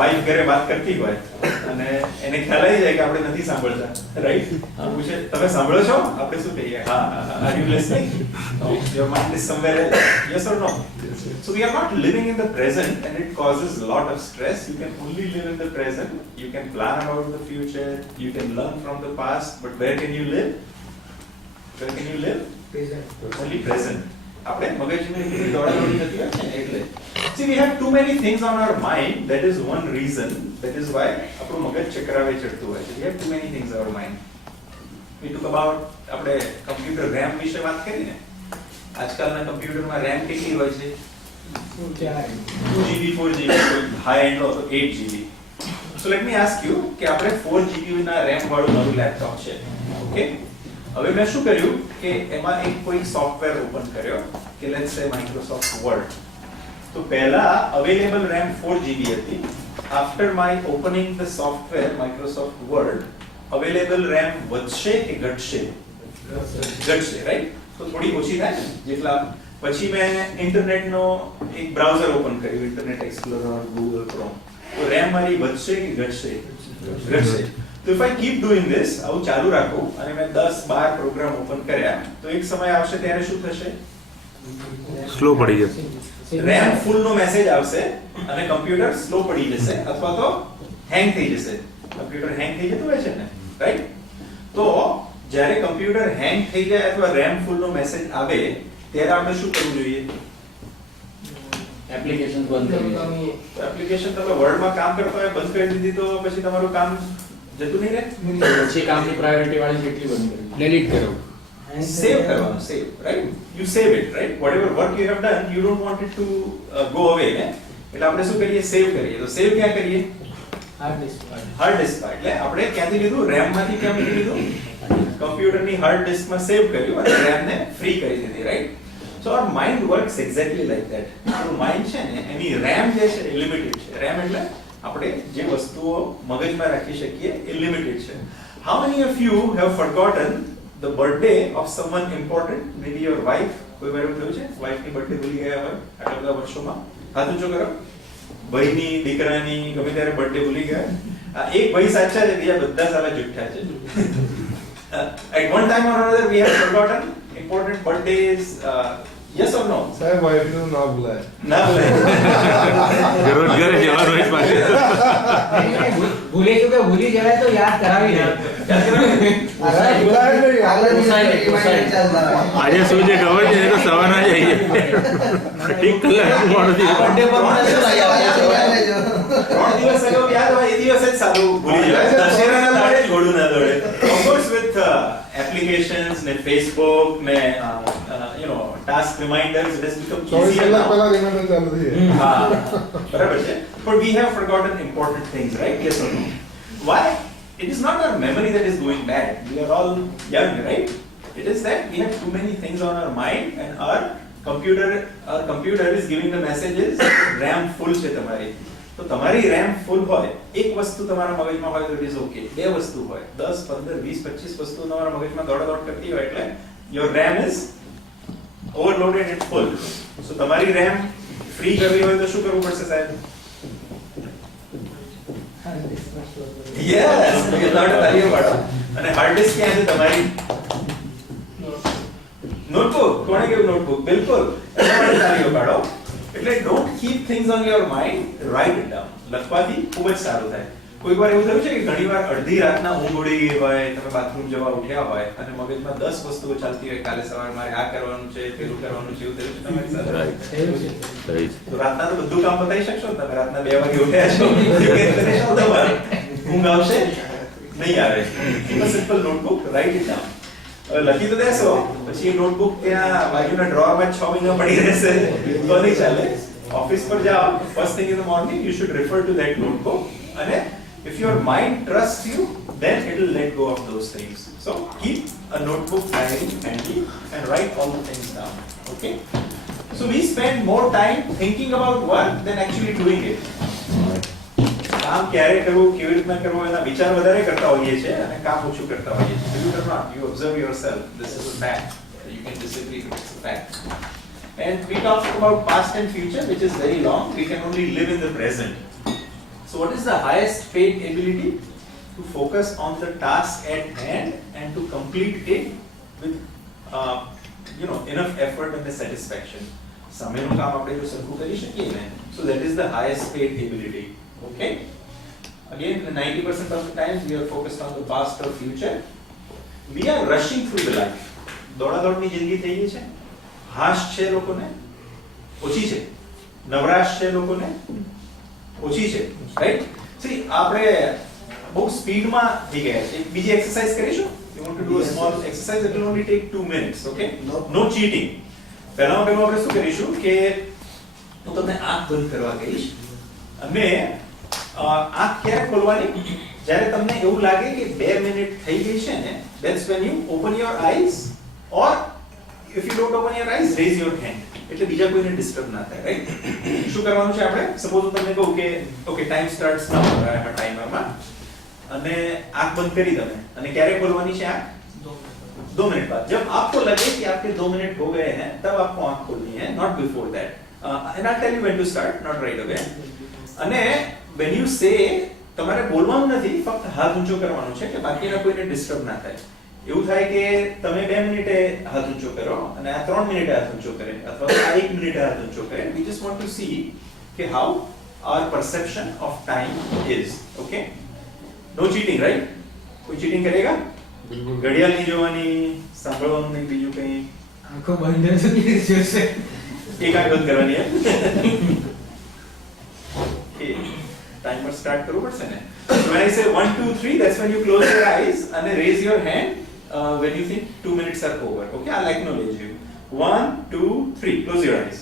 વાઈફ ઘરે વાત કરતી હોય અને એને ખ્યાલ આવી જાય કે આપણે નથી સાંભળતા રાઈટ પૂછે તમે સાંભળો છો આપણે શું કહીએ હા are you listening your mind is somewhere else yes or no so we are not living in the present and it causes a lot of stress. You can only live in the present. You can plan about the future. You can learn from the past. But where can you live? Where can you live? Only present. આપણે મગજની એટલી દોડાદોડી નથી હોય ને એટલે see we have too many things on our mind. That is one reason. That is why આપણું મગજ ચક્રાવે ચડતું હોય છે. We have too many things on our mind. We took about આપણે કમ્પ્યુટર RAM વિશે વાત કરી ને આજકાલના કમ્પ્યુટરમાં RAM કેટલી હોય છે 2GB 4GB હાઈ એન્ડ લો તો 8GB. So let me ask you કે આપણે 4GB ના RAM વાળું મારું લેપટોપ છે ઓકે હવે મેં શું કર્યું કે એમાં એક કોઈ સોફ્ટવેર ઓપન કર્યો કે લેટ્સ સે માઇક્રોસોફ્ટ વર્ડ તો પહેલા અવેલેબલ RAM 4GB હતી after my opening the software Microsoft word available RAM વધશે કે ઘટશે ઘટશે રાઈટ તો થોડી ઓછી થાય ને જેટલા પછી મેં ઇન્ટરનેટનો એક બ્રાઉઝર ઓપન કર્યું ઇન્ટરનેટ એક્સપ્લોરર ગૂગલ ક્રોમ તો RAM મારી વધશે કે ઘટશે ઘટશે તો if I keep doing this આવું ચાલુ રાખું અને મેં 10-12 પ્રોગ્રામ ઓપન કર્યા તો એક સમય આવશે ત્યારે શું થશે સ્લો પડી જશે RAM ફૂલ નો મેસેજ આવશે અને કમ્પ્યુટર સ્લો પડી જશે અથવા તો હેંગ થઈ જશે કમ્પ્યુટર હેંગ થઈ જતું હોય છે ને રાઈટ તો જ્યારે કમ્પ્યુટર હેંગ થઈ જાય અથવા RAM ફૂલ નો મેસેજ આવે ત્યારે આપણે શું કરવું જોઈએ એપ્લિકેશન બંધ કરવી એપ્લિકેશન તમે વર્ડમાં કામ કરતા હોય બંધ કરી દીધી તો પછી તમારું કામ જતું નહીં રહે પછી કામની પ્રાયોરિટી વાળી કેટલી બંધ કરવી ડિલીટ કરો save કરવાનું save right you save it right whatever work you have done you don't want it to go away ને એટલે આપણે શું કરીએ save કરીએ તો save ક્યાં કરીએ હાર્ડ ડિસ્ક હાર્ડ ડિસ્ક પર એટલે આપણે ક્યાંથી લીધું RAM માંથી ક્યાં મૂકી લીધું કમ્પ્યુટરની હાર્ડ ડિસ્ક માં સેવ કર્યું અને RAM ને ફ્રી કરી દીધી right so our mind works exactly like that આપણું માઇન્ડ છે ને એની RAM જે છે એ લિમિટેડ છે RAM એટલે આપણે જે વસ્તુઓ મગજમાં રાખી શકીએ એ લિમિટેડ છે how many of you have forgotten the birthday of someone important maybe your wife કોઈ વાર એવું થયું છે વાઇફ ની બર્થડે ભૂલી ગયા હોય આટલા બધા વર્ષોમાં હાથ ઊંચો કરો ભાઈની દીકરાની ગમે ત્યારે બર્થડે ભૂલી ગયા એક ભાઈ સાચા છે બીજા બધા સાલા જુઠ્ઠા છે at one time or another we have forgotten important birthdays yes or no સાહેબ વાઈફ નું ના ભૂલાય ના ભૂલાય દરરોજ ઘરે જવાનું હોય પાસે ભૂલે તો કે ભૂલી જાય તો યાદ કરાવી દે ભૂલાય નહીં આજે શું છે ખબર છે એ તો સવારના જ આવી જાય એક કલાક મોડું બર્થડે પર મને શું લાગ્યા 3 દિવસ અગાઉ યાદ હોય એ દિવસ જ સારું ભૂલી જાય દશેરાના દાડે જ ઘોડું ના દોડે of course with applications ને Facebook ને you know task reminders it has become 24 easier કલાક now. પહેલા રિમાઇન્ડર ચાલુ થઈ જાય હા બરાબર છે but we have forgotten important things right yes or no why it is not our memory that is going bad we are all young right it is that we have too many things on our mind and our computer is giving the messages RAM full છે તમારી તો તમારી RAM ફૂલ હોય એક વસ્તુ તમારા મગજમાં હોય તો ઇટ ઇઝ ઓકે બે વસ્તુ હોય 10 15 20 25 વસ્તુ તમારા મગજમાં દોડાદોડ કરતી હોય એટલે your RAM is overloaded and full so તમારી RAM ફ્રી કરવી હોય તો શું કરવું પડશે સાહેબ યસ એ તાળીઓ પાડો અને હાર્ડ ડિસ્ક ક્યાં છે તમારી નોટબુક કોણે કેવું નોટબુક બિલકુલ એના માટે તાળીઓ પાડો એટલે don't keep things on your mind write it down લખવાથી ખૂબ જ સારું થાય કોઈક વાર એવું થયું છે કે ઘણીવાર અડધી રાતના ઊંઘ ઉડી ગઈ હોય તમે બાથરૂમ જવા ઉઠ્યા હોય અને મગજમાં 10 વસ્તુઓ ચાલતી હોય કાલે સવારે મારે આ કરવાનું છે પેલું કરવાનું છે એવું થયું છે તમારી સાથે તો રાતના તો બધું કામ પતાવી શકશો તમે રાતના 2 વાગે ઉઠ્યા છો ઊંઘ આવશે નહીં આવે simple notebook write it down હવે લખી તો દેશો પછી એ નોટબુક ત્યાં બાજુના ડ્રોરમાં 6 મહિના પડી રહેશે તો નહીં ચાલે ઓફિસ પર જાઓ first thing in the morning you should refer two that notebook અને if your mind trusts you then it will let go of those things so keep a notebook diary handy and write all the things down okay so we spend more time thinking about work than actually doing it કામ ક્યારે કરવું કેવી રીતના કરવું એના વિચાર વધારે કરતા હોઈએ છે અને કામ ઓછું કરતા હોઈએ છે believe it or not you observe yourself this is a fact you can disagree, but it's a fact. And we talked about past and future, which is very long. We can only live in the present. So what is the highest paid ability? To focus on the task at hand and to complete it with enough effort and the satisfaction. સમયનું કામ આપણે જો સરખું કરી શકીએ ને, so that is the highest paid ability. Okay? Again, 90% of the times we are focused on the past or future. We are rushing through the life. દોડાદોડની જિંદગી થઈ ગઈ છે. હાશ છે લોકોને, ઓછી છે. નવરાશ છે લોકોને, ઓછી છે. રાઈટ? See, આપણે બહુ સ્પીડમાં થઈ ગયા છે. એક બીજી એક્સરસાઇઝ કરીશું. You want to do a small exercise, it will only take 2 minutes, okay? No cheating. પહેલામાં આપણે શું કરીશું કે હું તમને આંખ બંધ કરવા કહીશ અને આંખ ક્યારે ખોલવાની જ્યારે તમને એવું લાગે કે 2 મિનિટ થઈ ગઈ છે ને, that's when you open your eyes, or if you don't open your eyes, raise your hand. એટલે બીજા કોઈને ડિસ્ટર્બ ના થાય, રાઈટ? શું કરવાનું છે આપણે? સપોઝ હું તમને કહું કે ઓકે ટાઈમ સ્ટાર્ટ્સ નાઉ, ટાઈમરમાં અને આંખ બંધ કરી તમે અને ક્યારે ખોલવાની છે આંખ? 2 मिनट बाद. जब आपको लगे कि आपके 2 मिनट हो गए हैं, तब आपको आंख खोलनी है, not before that. And I'll tell you when to start, not right away. અને when you say, તમારે બોલવાનું નથી, ફક્ત હાથ ઊંચો કરવાનો છે કે બાકીના કોઈને ડિસ્ટર્બ ના થાય. એવું થાય કે તમે 2 મિનિટે હાથ ઊંચો કરો અને આ 3 મિનિટે હાથ ઊંચો કરે અથવા આ 1 મિનિટે હાથ ઊંચો કરે. We just want to see કે how our perception of time is. Okay? No cheating, right? કોઈ cheating કરેગા? ઘડિયાળ નહીં જોવાની, સાંભળવાનું નહીં, બીજું કંઈ. આંખો બંધ હોય તો કેવી રીતે જોશે? એક આંખ બંધ કરવાની હે. Okay. Timer start કરવું પડશે ને. So when I say 1 2 3, that's when you close your eyes and then raise your hand when you think 2 minutes are over. Okay, I'll acknowledge you. 1 2 3, close your eyes.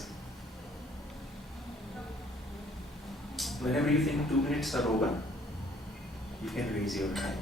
Whenever you think 2 minutes are over, you can raise your hand.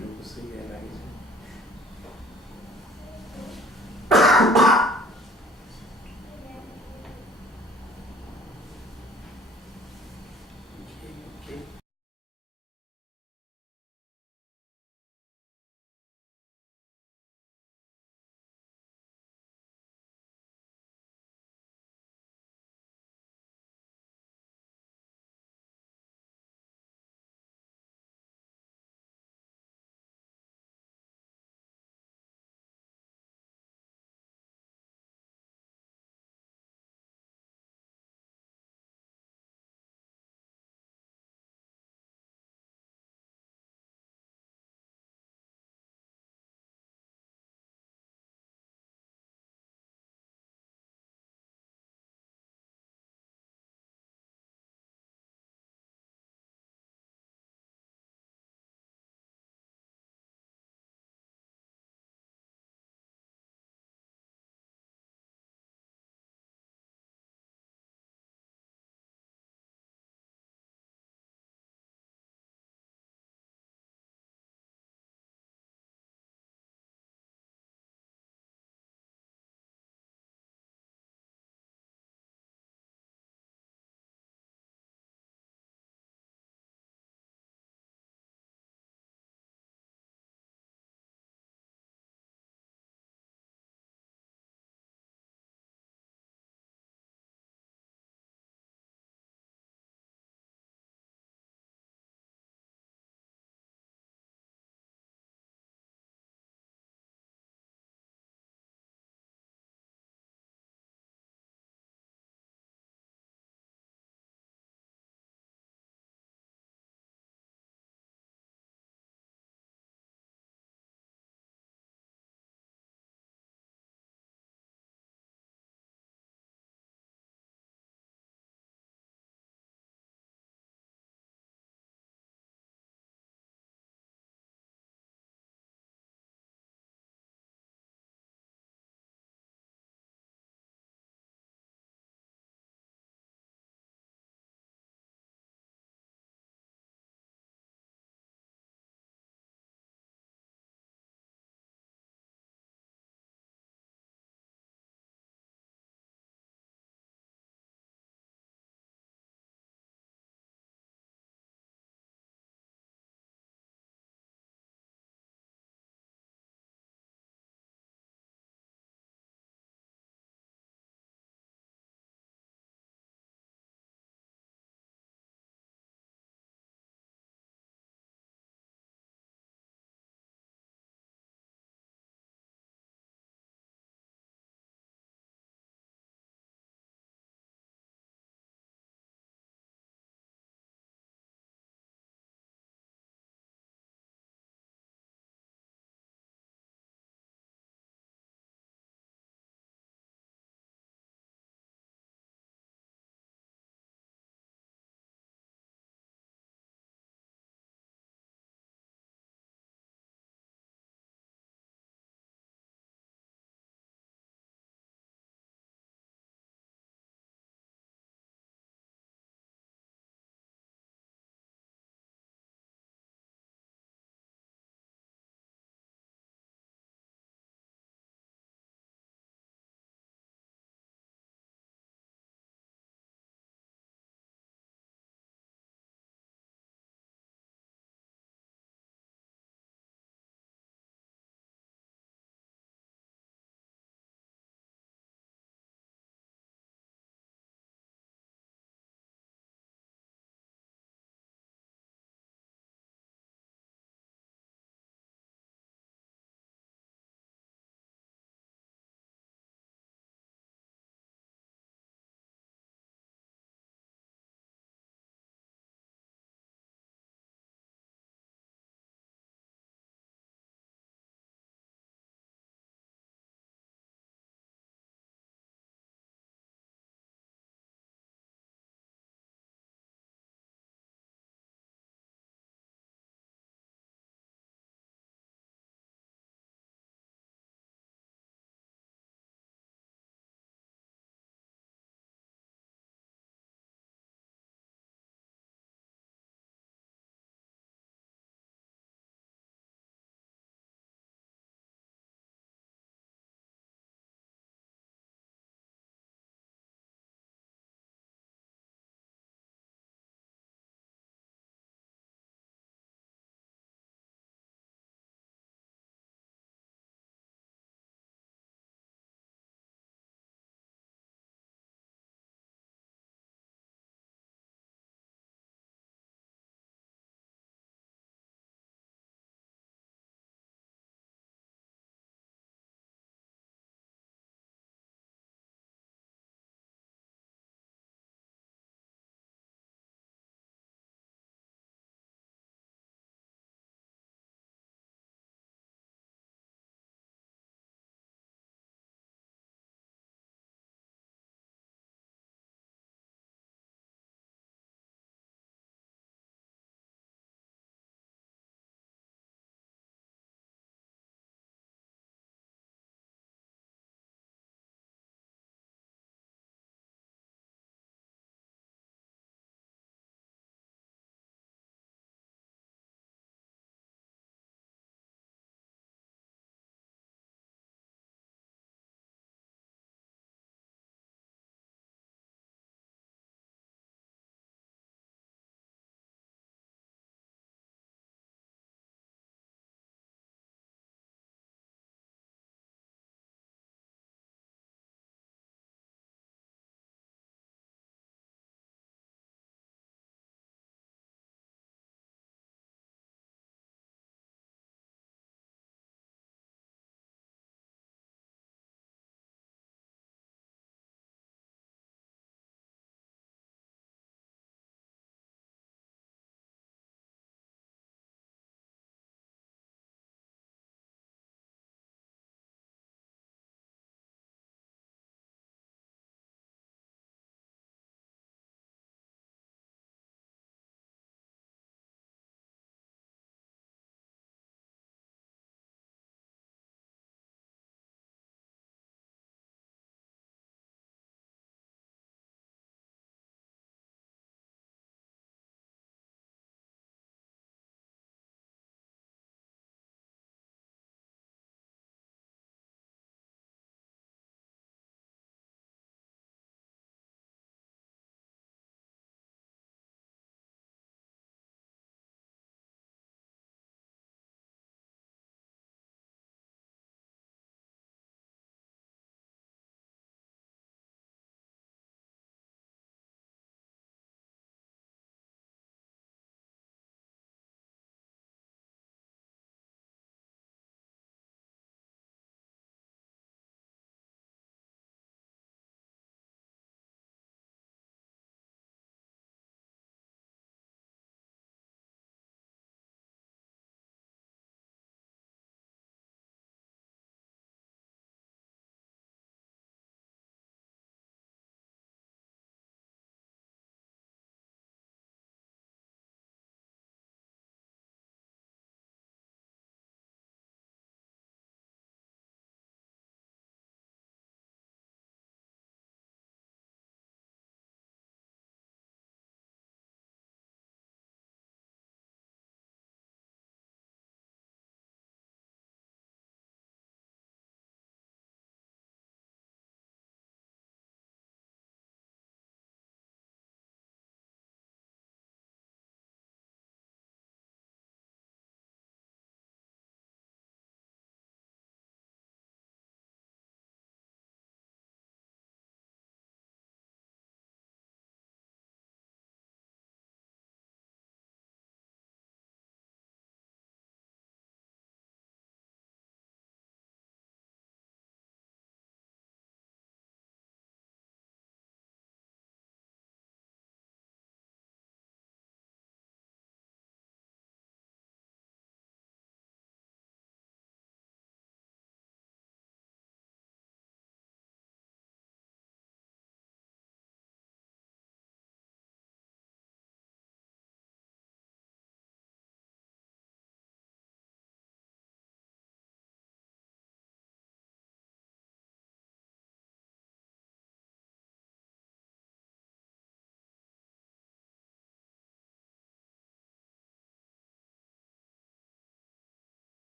लोग सही है